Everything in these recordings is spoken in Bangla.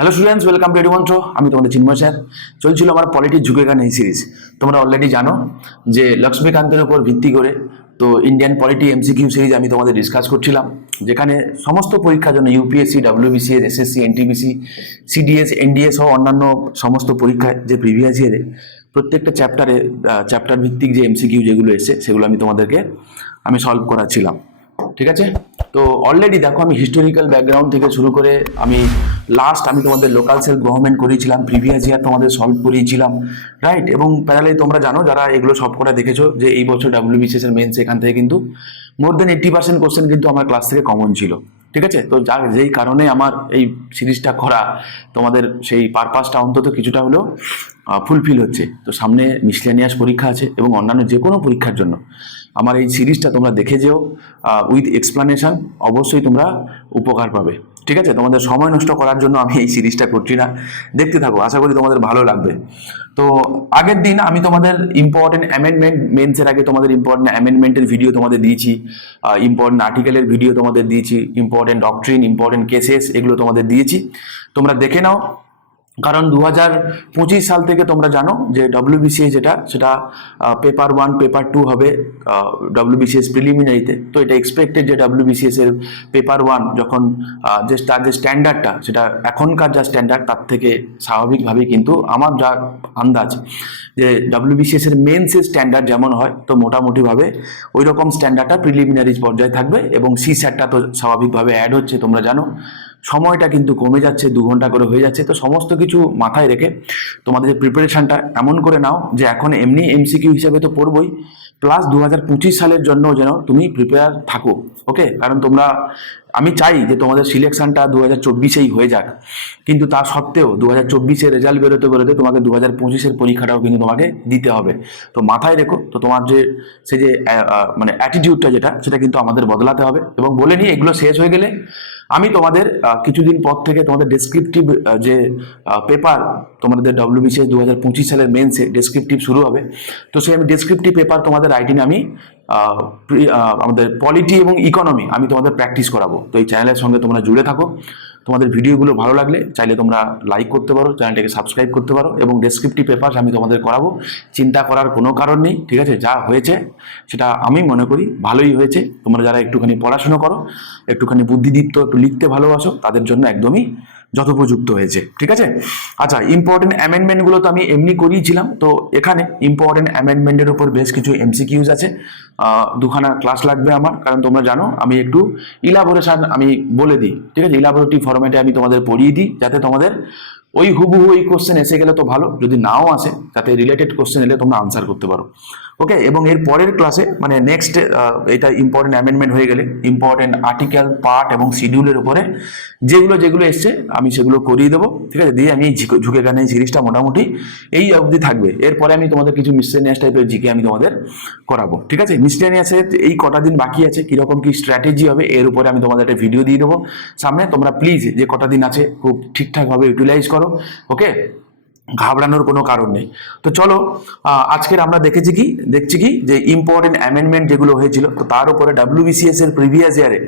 Hello students, welcome to Edumantra. আমি তোমাদের চিন্ময় স্যার। চলছিল আমার পলিটিক্স ঝুঁকেগা এই সিরিজ। তোমরা অলরেডি জানো যে লক্ষ্মীকান্তের উপর ভিত্তি করে তো ইন্ডিয়ান পলিটি এমসিকিউ সিরিজ আমি তোমাদের ডিসকাস করছিলাম, যেখানে সমস্ত পরীক্ষার জন্য UPSC, WBCS, SSC, NTPC, CDS, NDA সহ অন্যান্য সমস্ত পরীক্ষায় যে প্রিভিয়াস ইয়ারে প্রত্যেকটা চ্যাপ্টার ভিত্তিক যে এমসিকিউ যেগুলো এসছে সেগুলো আমি সলভ করাচ্ছিলাম। ঠিক আছে, তো অলরেডি দেখো আমি হিস্টোরিক্যাল ব্যাকগ্রাউন্ড থেকে শুরু করে আমি তোমাদের লোকাল সেলফ গভর্নমেন্ট করিয়েছিলাম, প্রিভিয়াস ইয়ার তোমাদের সলভ করিয়েছিলাম, রাইট। এবং প্যারালে তোমরা জানো যারা এগুলো সব কটা দেখেছো যে এই বছর ডাব্লিউবিসিএস এর মেন্স এখান থেকে কিন্তু মোর দেন 80% কোশ্চেন কিন্তু আমার ক্লাস থেকে কমন ছিল। ঠিক আছে, তো যেই কারণে আমার এই সিরিজটা করা, তোমাদের সেই পারপাসটা অন্তত কিছুটা হলেও ফুলফিল হচ্ছে। তো সামনে মিসলেনিয়াস পরীক্ষা আছে এবং অন্যান্য যে কোনো পরীক্ষার জন্য আমার এই সিরিজটা তোমরা দেখে যেও উইথ এক্সপ্লানেশন, অবশ্যই তোমরা উপকার পাবে। ঠিক আছে, তোমাদের সময় নষ্ট করার জন্য আমি এই সিরিজটা করছি না, দেখতে থাকো, আশা করি তোমাদের ভালো লাগবে। তো আগের দিন আমি তোমাদের ইম্পর্টেন্ট অ্যামেন্ডমেন্ট, মেন্সের আগে তোমাদের ইম্পর্টেন্ট অ্যামেন্ডমেন্টের ভিডিও তোমাদের দিয়েছি, ইম্পর্টেন্ট আর্টিকেলের ভিডিও তোমাদের দিয়েছি, ইম্পর্টেন্ট ডক্ট্রিন, ইম্পর্টেন্ট কেসেস এগুলো তোমাদের দিয়েছি, তোমরা দেখে নাও। কারণ 2025 সাল থেকে তোমরা জানো যে ডব্লিউবিসিএস সেটা পেপার 1 পেপার 2 হবে ডব্লিউবিসিএস প্রিলিমিনারিতে। তো এটা এক্সপেক্টেড যে ডব্লিউবিসিএস এর পেপার 1 যখন তার যে স্ট্যান্ডার্ডটা, সেটা এখনকার যা স্ট্যান্ডার্ড তার থেকে স্বাভাবিকভাবেই কিন্তু আমার যা আন্দাজ যে ডব্লিউবিসিএস এর মেন্সের স্ট্যান্ডার্ড যেমন হয়, তো মোটামুটিভাবে ওই রকম স্ট্যান্ডার্ডটা প্রিলিমিনারি পর্যায়ে থাকবে। এবং সিস্যাটটা তো স্বাভাবিকভাবে অ্যাড হচ্ছে, তোমরা জানো সময়টা কিন্তু কমে যাচ্ছে, 2 ঘন্টা করে হয়ে যাচ্ছে। তো সমস্ত কিছু মাথায় রেখে তোমাদের যে প্রিপারেশনটা এমন করে নাও যে এখন এমনি এমসিকিউ হিসাবে তো পড়বই, প্লাস 2025 সালের জন্য যেন তুমি প্রিপেয়ার থাকো। ওকে, কারণ আমি চাই যে তোমাদের সিলেকশনটা 2024-এই হয়ে যাক, কিন্তু তা সত্ত্বেও 2024-এর রেজাল্ট বেরোতে তোমাকে 2025-এর পরীক্ষাটাও কিন্তু তোমাকে দিতে হবে। তো মাথায় রেখো, তো তোমার যে মানে অ্যাটিটিউডটা সেটা কিন্তু আমাদের বদলাতে হবে। এবং বলে নিই, এগুলো শেষ হয়ে গেলে আমি তোমাদের কিছুদিন পর থেকে তোমাদের ডেসক্রিপটিভ যে পেপার, তোমাদের ডব্লিউবিসিএস 2025 সালের মেন্সে ডেসক্রিপটিভ শুরু হবে। তো সেই আমি ডেসক্রিপটিভ পেপার তোমাদের রাইটিং আমাদের পলিটি এবং ইকোনমি আমি তোমাদের প্র্যাকটিস করাবো। তো এই চ্যানেলের সঙ্গে তোমরা জুড়ে থাকো। তোমাদের ভিডিওগুলো ভালো লাগলে চাইলে তোমরা লাইক করতে পারো, চ্যানেলটাকে সাবস্ক্রাইব করতে পারো, এবং ডেসক্রিপটিভ পেপার আমি তোমাদের করাবো। চিন্তা করার কোনো কারণ নেই, ঠিক আছে। যা হয়েছে সেটা আমি মনে করি ভালোই হয়েছে। তোমরা যারা একটুখানি পড়াশুনো করো, একটুখানি বুদ্ধিদীপ্ত, একটু লিখতে ভালোবাসো, তাদের জন্য একদমই যথোপযুক্ত হয়েছে। ঠিক আছে, আচ্ছা, ইম্পর্টেন্ট অ্যামেন্ডমেন্টগুলো তো আমি এমনি করিয়েছিলাম। তো এখানে ইম্পর্টেন্ট অ্যামেন্ডমেন্টের উপর বেশ কিছু এমসিকিউজ আছে, 2খানা ক্লাস লাগবে আমার, কারণ তোমরা জানো আমি একটু ইলাবোরেশন আমি বলে দিই। ঠিক আছে, ইলাবোরেটিভ ফরম্যাটে আমি তোমাদের পড়িয়ে দিই, যাতে তোমাদের ওই হুবহু ওই কোশ্চেন এসে গেলে তো ভালো, যদি নাও আসে তাতে রিলেটেড কোশ্চেন এলে তোমরা আনসার করতে পারো। ওকে, এবং এর পরের ক্লাসে মানে নেক্সট এটা ইম্পর্টেন্ট অ্যামেন্ডমেন্ট হয়ে গেলে ইম্পর্টেন্ট আর্টিকেল, পার্ট এবং শিডিউলের উপরে যেগুলো এসছে আমি সেগুলো করিয়ে দেবো। ঠিক আছে, দিয়ে আমি এই ঝুঁকে গানে এই সিরিজটা মোটামুটি এই অবধি থাকবে। এরপরে আমি তোমাদের কিছু মিসলেনিয়াস টাইপের জিকে আমি তোমাদের করাবো। ঠিক আছে, মিসলেনিয়াসের এই কটা দিন বাকি আছে, কিরকম কি স্ট্র্যাটেজি হবে এর উপরে আমি তোমাদের একটা ভিডিও দিয়ে দেবো সামনে। তোমরা প্লিজ যে কটা দিন আছে খুব ঠিকঠাকভাবে ইউটিলাইজ করো। ওকে, ঘাবড়ানোর কোনো কারণ নেই। তো চলো, আজকের আমরা দেখছি কি যে ইম্পর্টেন্ট অ্যামেন্ডমেন্ট যেগুলো হয়েছিল, তো তার উপরে ডব্লিউবিসিএস এর প্রিভিয়াস ইয়ারে,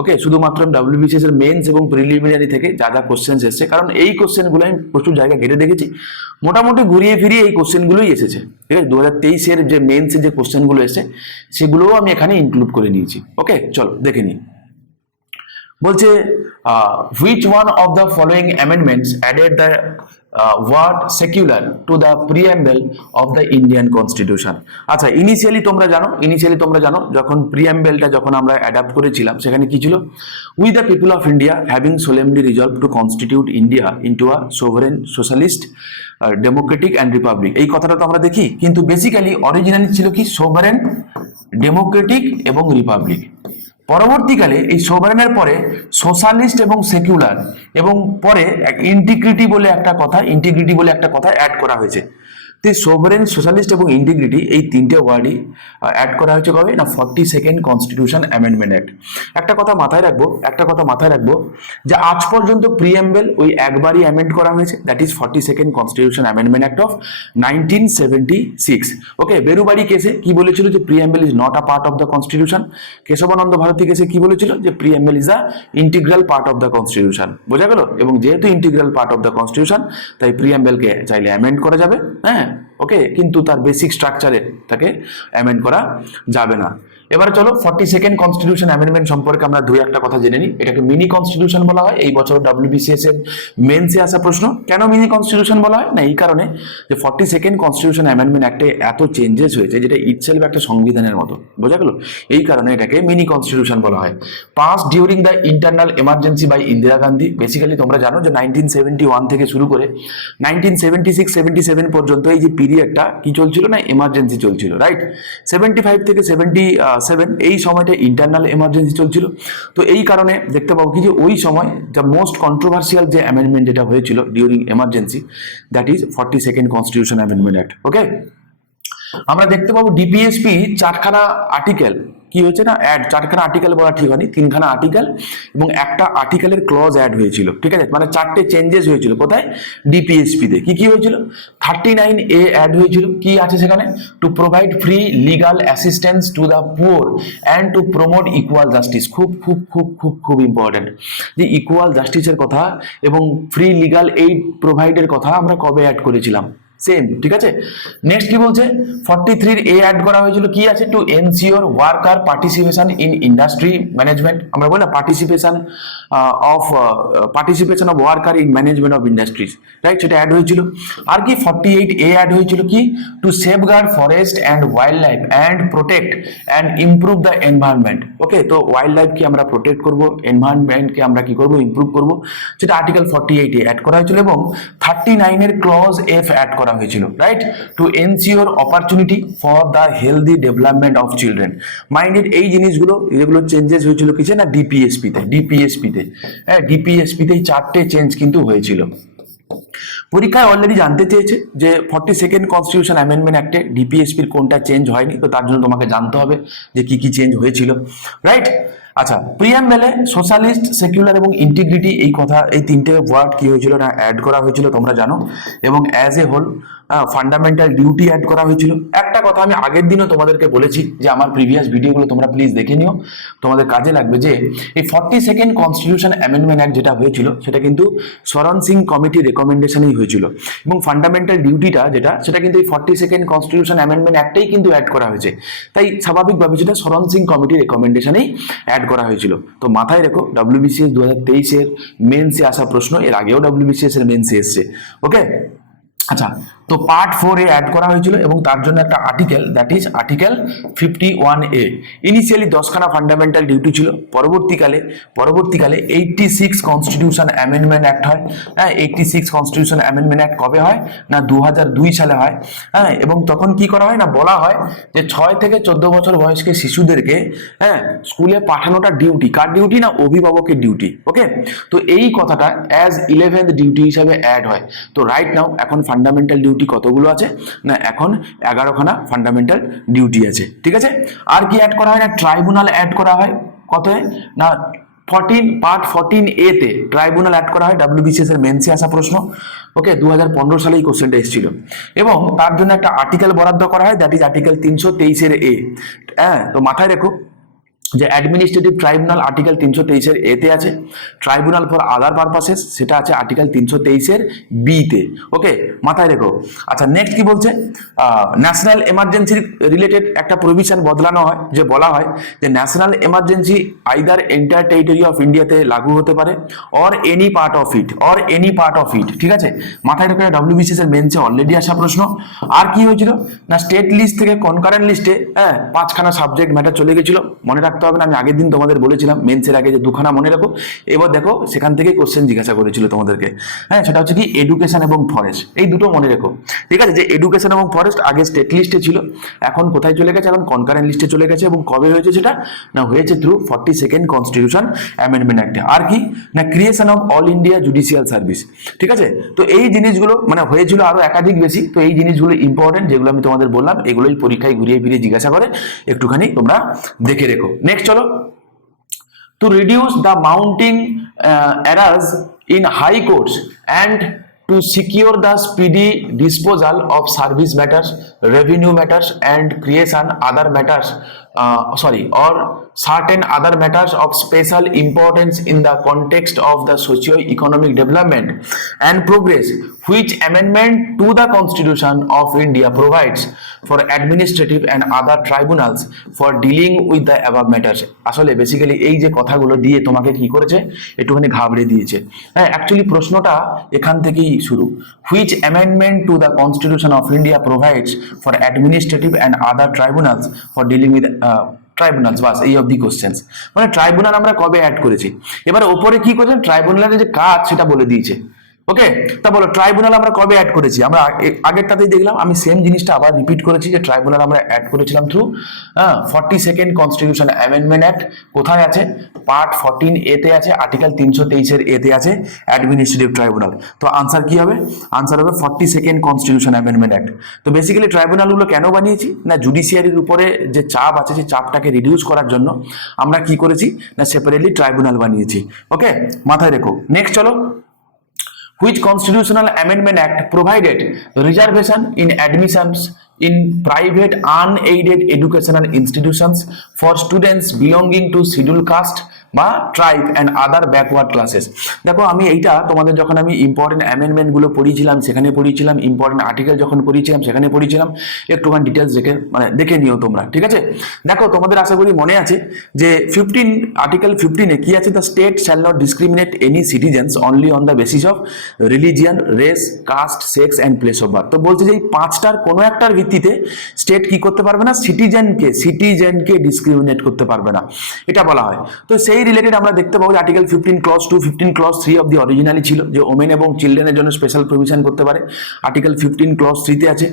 ওকে, শুধুমাত্র ডব্লিউবিসিএস এর মেন্স এবং প্রিলিমিনারি থেকে যা যা কোশ্চেন এসেছে, কারণ এই কোশ্চেনগুলো আমি প্রচুর জায়গায় ঘেটে দেখেছি, মোটামুটি ঘুরিয়ে ফিরিয়ে এই কোশ্চেনগুলোই এসেছে। ঠিক আছে, 2023-এর যে মেন্সের যে কোশ্চেনগুলো এসেছে সেগুলোও আমি এখানে ইনক্লুড করে নিয়েছি। ওকে, চলো দেখে নিই। বলছে which one of the following amendments added the word secular to the preamble of the Indian Constitution? আচ্ছা, ইনিশিয়ালি তোমরা জানো যখন প্রিয়াম্বেলটা যখন আমরা অ্যাডাপ্ট করেছিলাম, সেখানে কি ছিল? We the people of India having সোলেমলি resolve two constitute India into a sovereign socialist Democratic and Republic. এই কথাটা তো আমরা দেখি, কিন্তু বেসিক্যালি অরিজিনালি ছিল কি? সোভারেন, ডেমোক্রেটিক এবং রিপাবলিক। পরবর্তীকালে এই সোভারেনের পরে সোশ্যালিস্ট এবং সেকুলার, এবং পরে ইন্টিগ্রিটি বলে একটা কথা অ্যাড করা হয়েছে। তো সোভারেন, সোশ্যালিস্ট এবং ইন্টিগ্রিটি এই তিনটে ওয়ার্ডই অ্যাড করা হয়েছে কবে না 42nd কনস্টিটিউশন অ্যামেন্ডমেন্ট অ্যাক্ট। একটা কথা মাথায় রাখবো যে আজ পর্যন্ত প্রিএমবেল ওই একবারই অ্যামেন্ড করা হয়েছে, that is 42nd constitution amendment act of 1976। Okay, Berubari কেসে কি বলেছিল যে preamble is not a part of the constitution. Kesavananda Bharati কেসে কি বলেছিল যে preamble is a integral part of the constitution. বোঝা গেল? এবং যেহেতু integral part of the constitution, তাই প্রিএমবেলকে চাইলে অ্যামেন্ড করা যাবে, হ্যাঁ, ওকে, কিন্তু তার বেসিক স্ট্রাকচারে তাকে অ্যামেন্ড করা যাবে না। এবারে চলো 42nd কনস্টিটিউশন অ্যামেন্ডমেন্ট সম্পর্কে আমরা দুই একটা কথা জেনে নিই। এটাকে মিনি কনস্টিটিউশন বলা হয়। এই বছর WBCS এর মেন্সে আসা প্রশ্ন, কেন মিনি কনস্টিটিউশন বলা হয় না, এই কারণে যে 42nd কনস্টিটিউশন অ্যামেন্ডমেন্ট অ্যাক্টে এত চেঞ্জেস হয়েছে যেটা ইটসেলফ একটা সংবিধানের মতো। বোঝা গেল? এই কারণে এটাকে মিনি কনস্টিটিউশন বলা হয়। Pass during the internal emergency by Indira Gandhi. Basically তোমরা জানো যে 1971 থেকে শুরু করে 1976-77 পর্যন্ত এই যে পিরিয়ডটা কি চলছিল না, এমার্জেন্সি চলছিল, রাইট? 75 থেকে 77 এই সময়টা ইন্টারনাল এমার্জেন্সি চলছিল। তো এই কারণে দেখতে পাবো কি যে ওই সময় দ্য মোস্ট কন্ট্রোভার্সিয়াল যে অ্যামেন্ডমেন্ট যেটা হয়েছিল during emergency, that is 42nd constitution amendment act. Okay, আমরা দেখতে পাবো ডিপিএসপি 4খানা আর্টিকেল কি হয়েছে না অ্যাড, 4খানা আর্টিকেল বলা ঠিক হয়নি, 3খানা আর্টিকেল এবং একটা আর্টিকেলের ক্লজ অ্যাড হয়েছিল। ঠিক আছে, মানে 4টে চেঞ্জেস হয়েছিল। কোথায়? ডিপিএসপি তে। কি হয়েছিল? 39A অ্যাড হয়েছিল। কি আছে সেখানে? To provide free legal assistance to the poor and to promote equal justice. খুব খুব খুব খুব খুব ইম্পর্টেন্ট যে ইকুয়াল জাস্টিসের কথা এবং ফ্রি লিগাল এইড প্রোভাইডের কথা আমরা কবে অ্যাড করেছিলাম? সেম। ঠিক আছে, নেক্সট কি বলছে? 43A অ্যাড করা হয়েছিল। কি আছে? To ensure worker participation in industry management. আমরা বলি না participation of worker in management of industries, right? সেটা অ্যাড হয়েছিল। আর কি 48A অ্যাড হয়েছিল কি? To safeguard forest and wildlife and protect and improve the environment. Okay, তো ওয়াইল্ড লাইফকে আমরা প্রোটেক্ট করব, এনভায়রনমেন্টকে আমরা কি করব? ইমপ্রুভ করব। সেটা আর্টিকেল 48A অ্যাড করা হয়েছিল এবং 39 এর ক্লজ F অ্যাড করা হয়েছিল, right? To ensure opportunity for the healthy development of children. Minded এই জিনিসগুলো যেগুলো চেঞ্জেস হয়েছিল কিসে না ডিপিএসপিতে। হ্যাঁ, ডিপিএসপিতেই 4টে চেঞ্জ কিন্তু হয়েছিল। পরীক্ষায় অলরেডি জানতে চেয়েছে যে 42nd কনস্টিটিউশন অ্যামেন্ডমেন্ট অ্যাক্টে ডিপিএসপির কোনটা চেঞ্জ হয়নি, তো তার জন্য তোমাকে জানতে হবে যে কি কি চেঞ্জ হয়েছিল, রাইট? আচ্ছা, প্রিয়াম্বেলে সোশ্যালিস্ট, সেকুলার এবং ইন্টিগ্রিটি এই কথা, এই তিনটে ওয়ার্ড কি হয়েছিল না অ্যাড করা হয়েছিল, তোমরা জানো। এবং as a whole fundamental duty add করা হয়েছিল। একটা কথা আমি আগের দিনও তোমাদেরকে বলেছি যে আমার প্রিভিয়াস ভিডিওগুলো তোমরা প্লিজ দেখে নিও, তোমাদের কাজে লাগবে। যে এই 42nd কনস্টিটিউশন অ্যামেন্ডমেন্ট অ্যাক্ট যেটা হয়েছিল সেটা কিন্তু শরণ সিং কমিটির রেকমেন্ডেশনেই হয়েছিল এবং ফান্ডামেন্টাল ডিউটিটা যেটা সেটা কিন্তু এই 42nd কনস্টিটিউশন অ্যামেন্ডমেন্ট অ্যাক্টেই কিন্তু অ্যাড করা হয়েছে। তাই স্বাভাবিকভাবে সেটা শরণ সিং কমিটির রেকমেন্ডেশনেই অ্যাড করা হয়েছিল। তো মাথায় রেখো, WBCS 2023 মেন্সে আসা প্রশ্ন, এর আগেও WBCS এর মেন্সে এসছে। ওকে, আচ্ছা, তো পার্ট 4A অ্যাড করা হয়েছিল এবং তার জন্য একটা article, that is article 51A। Initially 10খানা ফান্ডামেন্টাল ডিউটি ছিল, পরবর্তীকালে 86 কনস্টিটিউশন অ্যামেন্ডমেন্ট অ্যাক্ট হয়। হ্যাঁ, 86 কনস্টিটিউশন অ্যামেন্ডমেন্ট অ্যাক্ট কবে হয় না 2002 সালে হয়। হ্যাঁ, এবং তখন কি করা হয় না বলা হয় যে 6 থেকে 14 বছর বয়স্ক শিশুদেরকে হ্যাঁ স্কুলে পাঠানোটা ডিউটি, কার ডিউটি না অভিভাবকের ডিউটি। ওকে, তো এই কথাটা অ্যাজ 11th ডিউটি হিসাবে অ্যাড হয়। তো রাইট নাও এখন ফান্ডামেন্টাল ডিউটি কতগুলো আছে না এখন 11খানা ফান্ডামেন্টাল ডিউটি আছে। ঠিক আছে, আর কি অ্যাড করা হয় না ট্রাইব্যুনাল অ্যাড করা হয়। কত না পার্ট 14A তে ট্রাইব্যুনাল অ্যাড করা হয়। WBCS এর মেন্সে আসা প্রশ্ন। ওকে, 2015 সালে এই কোশ্চেনটা এসেছিল এবং তার জন্য একটা আর্টিকেল বরাদ্দ করা হয়, দ্যাট ইজ আর্টিকেল 323 A। হ্যাঁ, তো মাথায় রেখো যে অ্যাডমিনিস্ট্রেটিভ ট্রাইব্যুনাল আর্টিকেল 323 এতে আছে, ট্রাইব্যুনাল ফর আদার পারপাসেস সেটা আছে আর্টিকেল 323 বিতে। ওকে, মাথায় রেখো। আচ্ছা, নেক্সট কি বলছে? ন্যাশনাল এমার্জেন্সি রিলেটেড একটা প্রভিশন বদলানো হয়, যে বলা হয় যে national emergency either entire territory of ইন্ডিয়াতে লাগু হতে পারে or any part of it. ঠিক আছে, মাথায় রেখো, WBCS এর মেন্সে অলরেডি আসা প্রশ্ন। আর কি হয়েছিল না স্টেট লিস্ট থেকে কনকারেন্ট লিস্টে 5খানা সাবজেক্ট ম্যাটার চলে গেছিল, মনে রাখতে রাখতে হবে না, আমি আগের দিন তোমাদের বলেছিলাম মেন্সের আগে যে দুখানা মনে রাখো। এবার দেখো সেখান থেকে কোশ্চেন জিজ্ঞাসা করেছিল তোমাদেরকে, হ্যাঁ, সেটা হচ্ছে কি এডুকেশন এবং ফরেস্ট, এই দুটো মনে রেখো। ঠিক আছে, যে এডুকেশন এবং ফরেস্ট আগে স্টেট লিস্টে ছিল, এখন কোথায় চলে গেছে, এখন কনকারেন্ট লিস্টে চলে গেছে। এবং কবে হয়েছে সেটা, না হয়েছে থ্রু 42nd কনস্টিটিউশন অ্যামেন্ডমেন্ট অ্যাক্টে। আর কি না, creation of all India judicial service. ঠিক আছে, তো এই জিনিসগুলো মানে হয়েছিল আরো একাধিক বেশি। তো এই জিনিসগুলো ইম্পর্টেন্ট, যেগুলো আমি তোমাদের বললাম, এগুলোই পরীক্ষায় ঘুরিয়ে ফিরিয়ে জিজ্ঞাসা করে, একটুখানি তোমরা দেখে রেখো। নেক্সট চলো, to reduce the mounting errors in high courts and to secure the speedy disposal of service matters, revenue matters and creation other matters or certain other matters of special importance in the context of the socio-economic development and progress, which amendment to the Constitution of India provides for administrative and other tribunals for dealing with the above matters। আসলে বেসিক্যালি এই যে কথাগুলো দিয়ে তোমাকে কি করেছে, একটুখানি ঘাবড়ে দিয়েছে। হ্যাঁ, অ্যাকচুয়ালি প্রশ্নটা এখান থেকেই শুরু, which amendment to the Constitution of India provides for administrative and other tribunals for dealing with tribunals, বাস এই অব দি কোশ্চেন্স। মানে ট্রাইব্যুনাল আমরা কবে অ্যাড করেছি, এবার ওপরে কি করেছেন, ট্রাইব্যুনালের যে কাজ সেটা বলে দিয়েছে। ওকে, তা বলো ট্রাইব্যুনাল আমরা কবে অ্যাড করেছি, আমরা আগেরটাতেই দেখলাম, আমি সেম জিনিসটা আবার রিপিট করেছি যে ট্রাইব্যুনাল আমরা অ্যাড করেছিলাম through 42nd constitution amendment act. কোথায় আছে, পার্ট 14A তে আছে, আর্টিকেল 323 এতে আছে অ্যাডমিনিস্ট্রেটিভ ট্রাইব্যুনাল। তো আনসার কি হবে, আনসার হবে 42nd কনস্টিটিউশন অ্যামেন্ডমেন্ট অ্যাক্ট। তো বেসিক্যালি ট্রাইব্যুনালগুলো কেন বানিয়েছি, না জুডিশিয়ারির উপরে যে চাপ আছে সেই চাপটাকে রিডিউস করার জন্য আমরা কি করেছি, না সেপারেটলি ট্রাইব্যুনাল বানিয়েছি। ওকে, মাথায় রেখো। নেক্সট চলো, which constitutional amendment act provided reservation in admissions in private unaided educational institutions for students belonging to scheduled caste বা tribe and other backward classes. দেখো আমি এইটা তোমাদের যখন আমি ইম্পর্টেন্ট অ্যামেন্ডমেন্টগুলো পড়িয়েছিলাম সেখানে পড়িয়েছিলাম, ইম্পর্টেন্ট আর্টিকেল যখন পড়িয়েছিলাম সেখানে পড়িয়েছিলাম, একটুখানি ডিটেলস দেখে নিও তোমরা। ঠিক আছে, দেখো তোমাদের আশা করি মনে আছে যে আর্টিকেল 15-এ কি আছে, the state shall not discriminate any citizens only on the basis of religion, race, caste, sex and place of birth. তো বলছে যে এই পাঁচটার কোনো একটার ভিত্তিতে স্টেট কি করতে পারবে না, সিটিজেনকে ডিসক্রিমিনেট করতে পারবে না, এটা বলা হয়। তো সেই রিলেটেড আমরা দেখতে পাবো যে article 15 clause 2, 15 clause 3 of the originally ছিল যে ওমেন এবং চিলড্রেনের জন্য স্পেশাল প্রভিশন করতে পারে, আর্টিকেল 15 ক্লজ 3-তে আছে।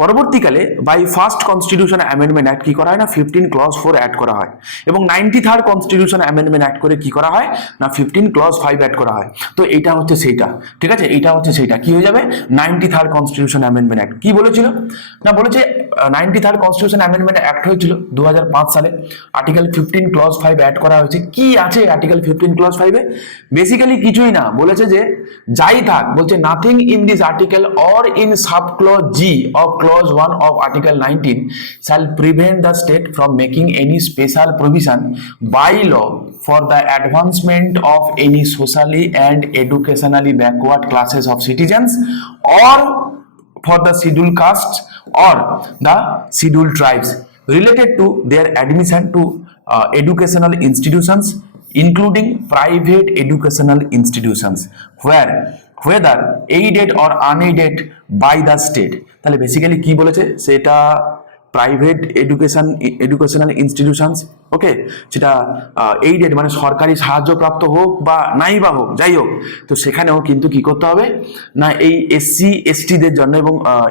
পরবর্তীকালে by first constitution amendment act কি করা হয় না 15 ক্লজ 4 অ্যাড করা হয়, এবং 93rd কনস্টিটিউশন অ্যামেন্ডমেন্ট অ্যাক্ট করে কি করা হয় না 15 ক্লজ 5 অ্যাড করা হয়। তো এইটা হচ্ছে সেইটা, ঠিক আছে, এইটা হচ্ছে সেইটা কি হয়ে যাবে 93rd কনস্টিটিউশন অ্যামেন্ডমেন্ট অ্যাক্ট। কি বলেছিল না, বলেছে 93rd কনস্টিটিউশন অ্যামেন্ডমেন্ট অ্যাক্ট হয়েছিল 2005 সালে, আর্টিকেল 15 ক্লজ 5 অ্যাড করা হয়েছে। কি আছে আর্টিকেল 15 ক্লজ 5-এ, বেসিক্যালি কিছুই না, বলেছে যে যাই থাক, বলছে nothing in this article or in sub clause G of clause 1 of article 19 shall prevent the state from making any special provision by law for the advancement of any socially and educationally backward classes of citizens or for the scheduled castes or the scheduled tribes related to their admission to educational institutions including private educational institutions whether aided or unaided by the state। তাহলে বেসিক্যালি কি বলেছে, সেটা প্রাইভেট এডুকেশনাল ইনস্টিটিউশনস, ওকে, সেটা এইডেড মানে সরকারি সাহায্যপ্রাপ্ত হোক বা নাই বা হোক, যাই হোক, তো সেখানেও কিন্তু কি করতে হবে না এই এসসি এসটিদের জন্য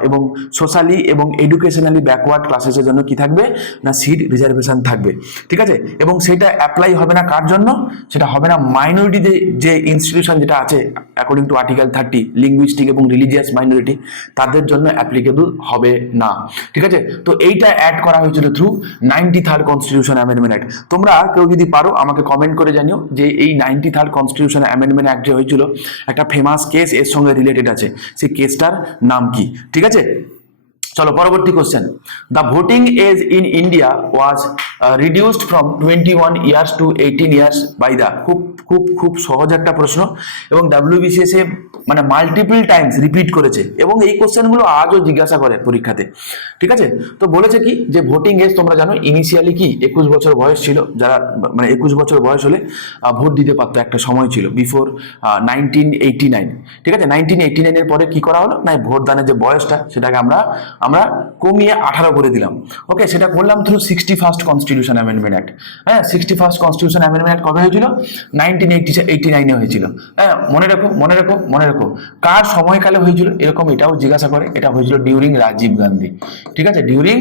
এবং সোশ্যালি এবং এডুকেশনালি ব্যাকওয়ার্ড ক্লাসেসের জন্য কি থাকবে না সিট রিজার্ভেশন থাকবে। ঠিক আছে, এবং সেটা অ্যাপ্লাই হবে না কার জন্য, সেটা হবে না মাইনরিটি যে ইনস্টিটিউশন যেটা আছে অ্যাকর্ডিং টু আর্টিকেল 30 লিঙ্গুইস্টিক এবং রিলিজিয়াস মাইনরিটি, তাদের জন্য অ্যাপ্লিকেবল হবে না। ঠিক আছে, তো এইটা অ্যাড করা হয়েছিল through 93rd constitution amendment act. তোমরা কেউ যদি পারো আমাকে কমেন্ট করে জানিও যে এই 93rd কনস্টিটিউশন অ্যামেন্ডমেন্ট অ্যাক্ট যে হয়েছিল একটা ফেমাস কেস এর সঙ্গে রিলেটেড আছে, সেই কেসটার নাম কি। ঠিক আছে, চলো পরবর্তী question, the voting age in India was reduced from 21 years to 18 years by the, খুব খুব খুব সহজ একটা প্রশ্ন, এবং WBCS মানে মাল্টিপল টাইমস রিপিট করেছে, এবং এই কোশ্চেনগুলো আজও জিজ্ঞাসা করে পরীক্ষাতে। ঠিক আছে, তো বলেছে কি যে ভোটিং এজ তোমরা জানো ইনিশিয়ালি কি 21 বছর বয়স ছিল, যারা মানে 21 বছর বয়স হলে ভোট দিতে পারতো, একটা সময় ছিল বিফোর 1989। ঠিক আছে, 1989 এর পরে কি করা হলো না ভোটদানের যে বয়সটা সেটাকে আমরা আমরা কমিয়ে 18 করে দিলাম। ওকে, সেটা করলাম through 61st constitution amendment act. হ্যাঁ, 61st কনস্টিটিউশন অ্যামেন্ডমেন্ট অ্যাক্ট কবে হয়েছিল? 1989 হয়েছিল। হ্যাঁ, মনে রাখো মনে রাখো মনে রাখো। কার সময়কালে হয়েছিল এরকম এটাও জিজ্ঞাসা করে। এটা হয়েছিল ডিউরিং রাজীব গান্ধী। ঠিক আছে, ডিউরিং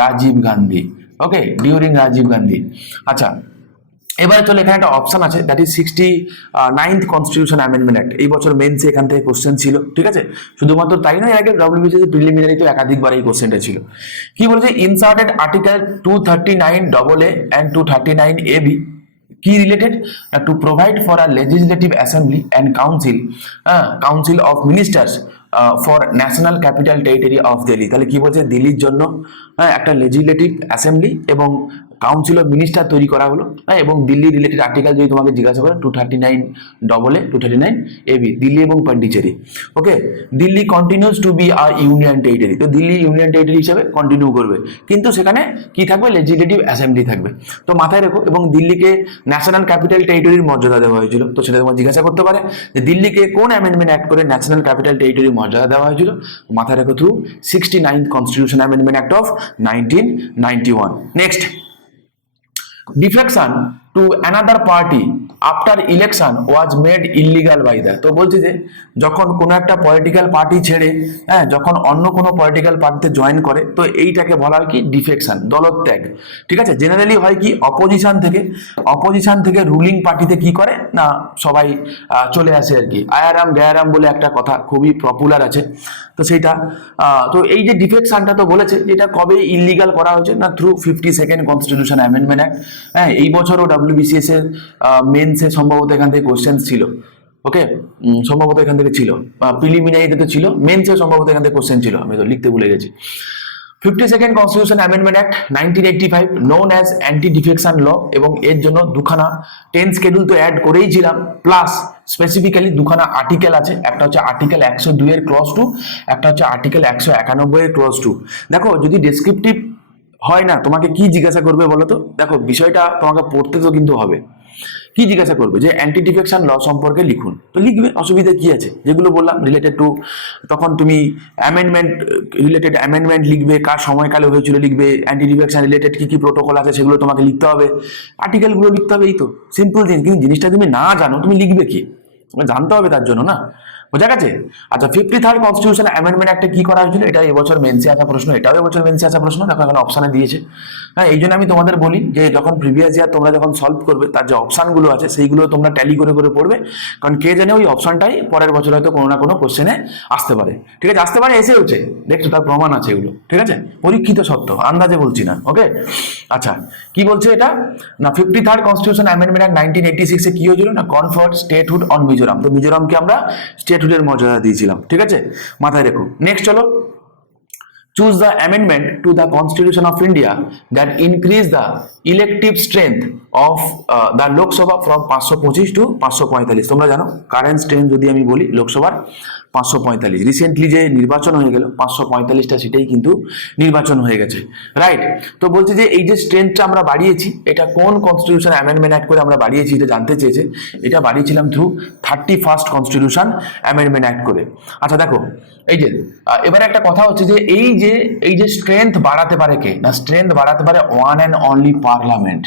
রাজীব গান্ধী। ওকে, ডিউরিং রাজীব গান্ধী। আচ্ছা, এবারে চলো, এখানে একটা অপশন আছে, that is 69th constitution amendment act. এই বছর মেন্সে এখান থেকে কোশ্চেন ছিল। ঠিক আছে, শুধুমাত্র তাই নয়, আগে ডব্লিউবিসিএস প্রিলিমিনারি তো একাধিকবার এই কোশ্চেনটা ছিল। কি বলছে? Inserted article 239AA and 239AB কি related? To provide for a legislative assembly and council of ministers for national capital territory of Delhi. তাহলে কি বলছে? দিল্লির জন্য একটা লেজিসলেটিভ অ্যাসেম্বলি এবং কাউন্সিল অফ মিনিস্টার তৈরি করা হলো। হ্যাঁ, এবং দিল্লি রিলেটেড আর্টিকেল যদি তোমাকে জিজ্ঞাসা করে 239AA 239AB, দিল্লি এবং Pondicherry. Okay, Delhi continues to be a union territory. তো দিল্লি ইউনিয়ন টেরিটরি হিসেবে কন্টিনিউ করবে, কিন্তু সেখানে কি থাকবে? লেজিসলেটিভ অ্যাসেম্বলি থাকবে। তো মাথায় রেখো। এবং দিল্লিকে ন্যাশনাল ক্যাপিটাল টেরিটরির মর্যাদা দেওয়া হয়েছিল। তো সেটা তোমার জিজ্ঞাসা করতে পারে যে দিল্লিকে কোন অ্যামেন্ডমেন্ট অ্যাক্ট করে ন্যাশনাল ক্যাপিটাল টেরিটরির মর্যাদা দেওয়া হয়েছিল? মাথায় রেখো, through 69th constitution amendment act of 1991। Next, defection to another party after election was made illegal by the। তো বলছি যে যখন কোনো একটা পলিটিক্যাল পার্টি ছেড়ে যখন অন্য কোনো পলিটিক্যাল পার্টিতে জয়েন করে, তো এইটাকে বলা হয় কি? ডিফেকশন, দলত্যাগ। ঠিক আছে, জেনারেলি হয় কি? অপোজিশন থেকে রুলিং পার্টিতে কি করে না, সবাই চলে আসে আর কি। আয়ারাম গায়ারাম বলে একটা কথা খুবই পপুলার আছে, তো সেইটা। তো এই যে ডিফেকশনটা তো বলেছে যেটা কবে ইলিগাল করা হয়েছে না, through 52nd constitution amendment act. হ্যাঁ, এই বছরও ডব্লিউবিসিএস এর মেন্সে সম্ভবত এখান থেকে কোশ্চেন ছিল। ওকে, সম্ভবত এখান থেকে ছিল, বা প্রিলিমিনারিতে তো ছিল, মেন্সে সম্ভবত এখান থেকে কোশ্চেন ছিল, আমি তো লিখতে ভুলে গেছি। 52nd constitution amendment act 1985 known as anti defection law, এবং এর জন্য দুখানা 10 শিডিউল তো অ্যাড করেইছিলাম, প্লাস স্পেসিফিক্যালি দুখানা আর্টিকেল আছে। একটা হচ্ছে আর্টিকেল 102 এর ক্লজ 2, একটা হচ্ছে আর্টিকেল 191 এর ক্লজ 2। দেখো, যদি ডেসক্রিপটিভ হয় না, তোমাকে কি জিজ্ঞাসা করবে বলো তো? দেখো, বিষয়টা তোমাকে পড়তে তো কিন্তু হবে। কি জিজ্ঞাসা করবে? যে অ্যান্টি ডিফেকশন ল সম্পর্কে লিখুন। তো লিখবে, অসুবিধা কি আছে? যেগুলো বললাম রিলেটেড টু, তখন তুমি অ্যামেন্ডমেন্ট লিখবে, কার সময়কালে হয়েছিল লিখবে, অ্যান্টি ডিফেকশন রিলেটেড কি কি প্রোটোকল আছে সেগুলো তোমাকে লিখতে হবে, আর্টিকেলগুলো লিখতে হবে। এই তো সিম্পল জিনিস। কিন্তু জিনিসটা তুমি না জানো, তুমি লিখবে কি? তোমাকে জানতে হবে তার জন্য না। বোঝা গেছে? আচ্ছা, 53rd কনস্টিটিউশন অ্যামেন্ডমেন্ট একটা কি করা হয়েছিল? এটা এবছর মেন্সে আসা প্রশ্ন, এটাও এবছর মেন্সে আসা প্রশ্ন। দেখো, এখানে অপশানে দিয়েছে। হ্যাঁ, এই জন্য আমি তোমাদের বলি যে যখন প্রিভিয়াস ইয়ার তোমরা যখন সলভ করবে, তার যে অপশানগুলো আছে সেইগুলো তোমরা ট্যালি করে করে পড়বে, কারণ কে জানে ওই অপশানটাই পরের বছর হয়তো কোনো না কোনো কোশ্চেনে আসতে পারে। ঠিক আছে, আসতে পারে, এসেওছে, দেখছো, তার প্রমাণ আছে এগুলো। ঠিক আছে, পরীক্ষিত সত্য, আন্দাজে বলছি না। ওকে, আচ্ছা, কি বলছে এটা না, 53rd কনস্টিটিউশন অ্যামেন্ডমেন্ট অ্যাক্ট 1986 এ কি হয়েছিল না, কনফার্ড স্টেটহুড অন মিজোরাম। তো মিজোরামকে আমরা স্টেটহুডের মর্যাদা দিয়েছিলাম। ঠিক আছে, মাথায় রেখো। নেক্সট চলো, choose the amendment to the Constitution of India that increase the elective strength of the Lok Sabha from 525 to 545। তোমরা জানো কারেন্ট স্ট্রেংথ যদি আমি বলি লোকসভার 545, রিসেন্টলি যে নির্বাচন হয়ে গেল 545টা সিটেই কিন্তু নির্বাচন হয়ে গেছে, রাইট? তো বলছে যে এই যে স্ট্রেংথটা আমরা বাড়িয়েছি, এটা কোন কনস্টিটিউশন অ্যামেন্ডমেন্ট অ্যাক্ট করে আমরা বাড়িয়েছি, এটা জানতে চেয়েছে। এটা বাড়িয়েছিলাম through 31st constitution amendment act করে। আচ্ছা দেখো, এই যে এবারে একটা কথা হচ্ছে যে এই যে স্ট্রেংথ বাড়াতে পারে কে না, স্ট্রেংথ বাড়াতে পারে one and only parliament.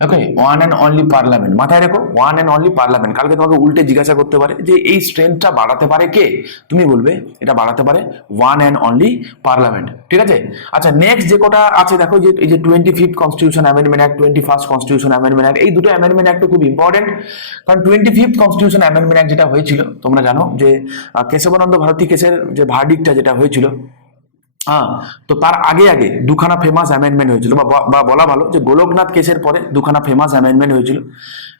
Okay, one and only parliament, মাথায় রেখো, ওয়ান অ্যান্ড অনলি পার্লামেন্ট। কালকে তোমাকে উল্টে জিজ্ঞাসা করতে পারে যে এই স্ট্রেংথটা বাড়াতে পারে কে, তুমি বলবে এটা বাড়াতে পারে ওয়ান অ্যান্ড অনলি পার্লামেন্ট। ঠিক আছে, আচ্ছা, নেক্সট যে কটা আছে দেখো, যে এই যে 25th constitution amendment act, 21st constitution amendment act, এই দুটো অ্যামেন্ডমেন্ট অ্যাক্ট খুব ইম্পর্টেন্ট। কারণ 25th কনস্টিটিউশন অ্যামেন্ডমেন্ট অ্যাক্ট যেটা হয়েছিল, তোমরা জানো যে কেশবানন্দ ভারতী কেসের যে ভার্ডিক্টটা যেটা হয়েছিল, তো তার আগে আগে দুখানা ফেমাস অ্যামেন্ডমেন্ট হয়েছিল, বা বলা ভালো যে গোলকনাথ কেসের পরে দুখানা ফেমাস অ্যামেন্ডমেন্ট হয়েছিল।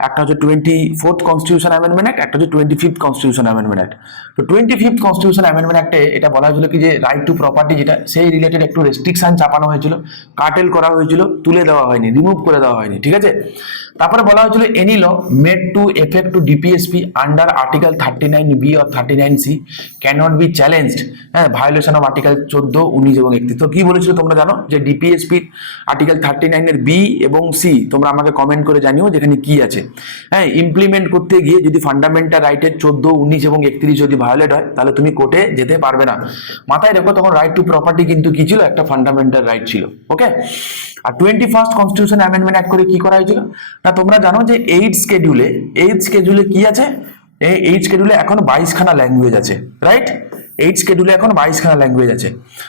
একটা হচ্ছে 24th কনস্টিটিউশন অ্যামেন্ডমেন্ট অ্যাক্ট, একটা হচ্ছে 25th কনস্টিটিউশন অ্যামেন্ডমেন্ট অ্যাক্ট। তো 25th কনস্টিটিউশন অ্যামেন্ডমেন্ট অ্যাক্টে এটা বলা হয়েছিল কি যে রাইট টু প্রপার্টি যেটা, সেই রিলেটেড একটু রেস্ট্রিকশন চাপানো হয়েছিল, কাটেল করা হয়েছিল, তুলে দেওয়া হয়নি, রিমুভ করে দেওয়া হয়নি। ঠিক আছে, তারপরে বলা হয়েছিল any law made to effect to DPSP under article 39B or 39C can't be challenged, হ্যাঁ, ভায়োলেশন অফ আর্টিকেল 14, 19 এবং 31। তো কি বলেছিল তোমরা জানো যে ডিপিএসপি আর্টিকেল 39 এর বি এবং সি, তোমরা আমাকে কমেন্ট করে জানিও যেখানে কি আছে। হ্যাঁ, ইমপ্লিমেন্ট করতে গিয়ে যদি ফান্ডামেন্টাল রাইটের 14, 19 এবং 31 যদি ভায়োলেট হয় তাহলে তুমি কোর্টে যেতে পারবে না। মাথায় রেখো, তখন রাইট টু প্রপার্টি কিন্তু কি ছিল, একটা ফান্ডামেন্টাল রাইট ছিল। ওকে, আর 21st কনস্টিটিউশন অ্যামেন্ডমেন্ট অ্যাক্ট করে কি করা হয়েছিল না, তোমরা জানো যে 8 স্কেডিউলে কি আছে, এই স্কেডিউলে এখন 22খানা ল্যাঙ্গুয়েজ আছে, রাইট? 8 স্কেডিউলে এখন 22খানা ল্যাঙ্গুয়েজ আছে।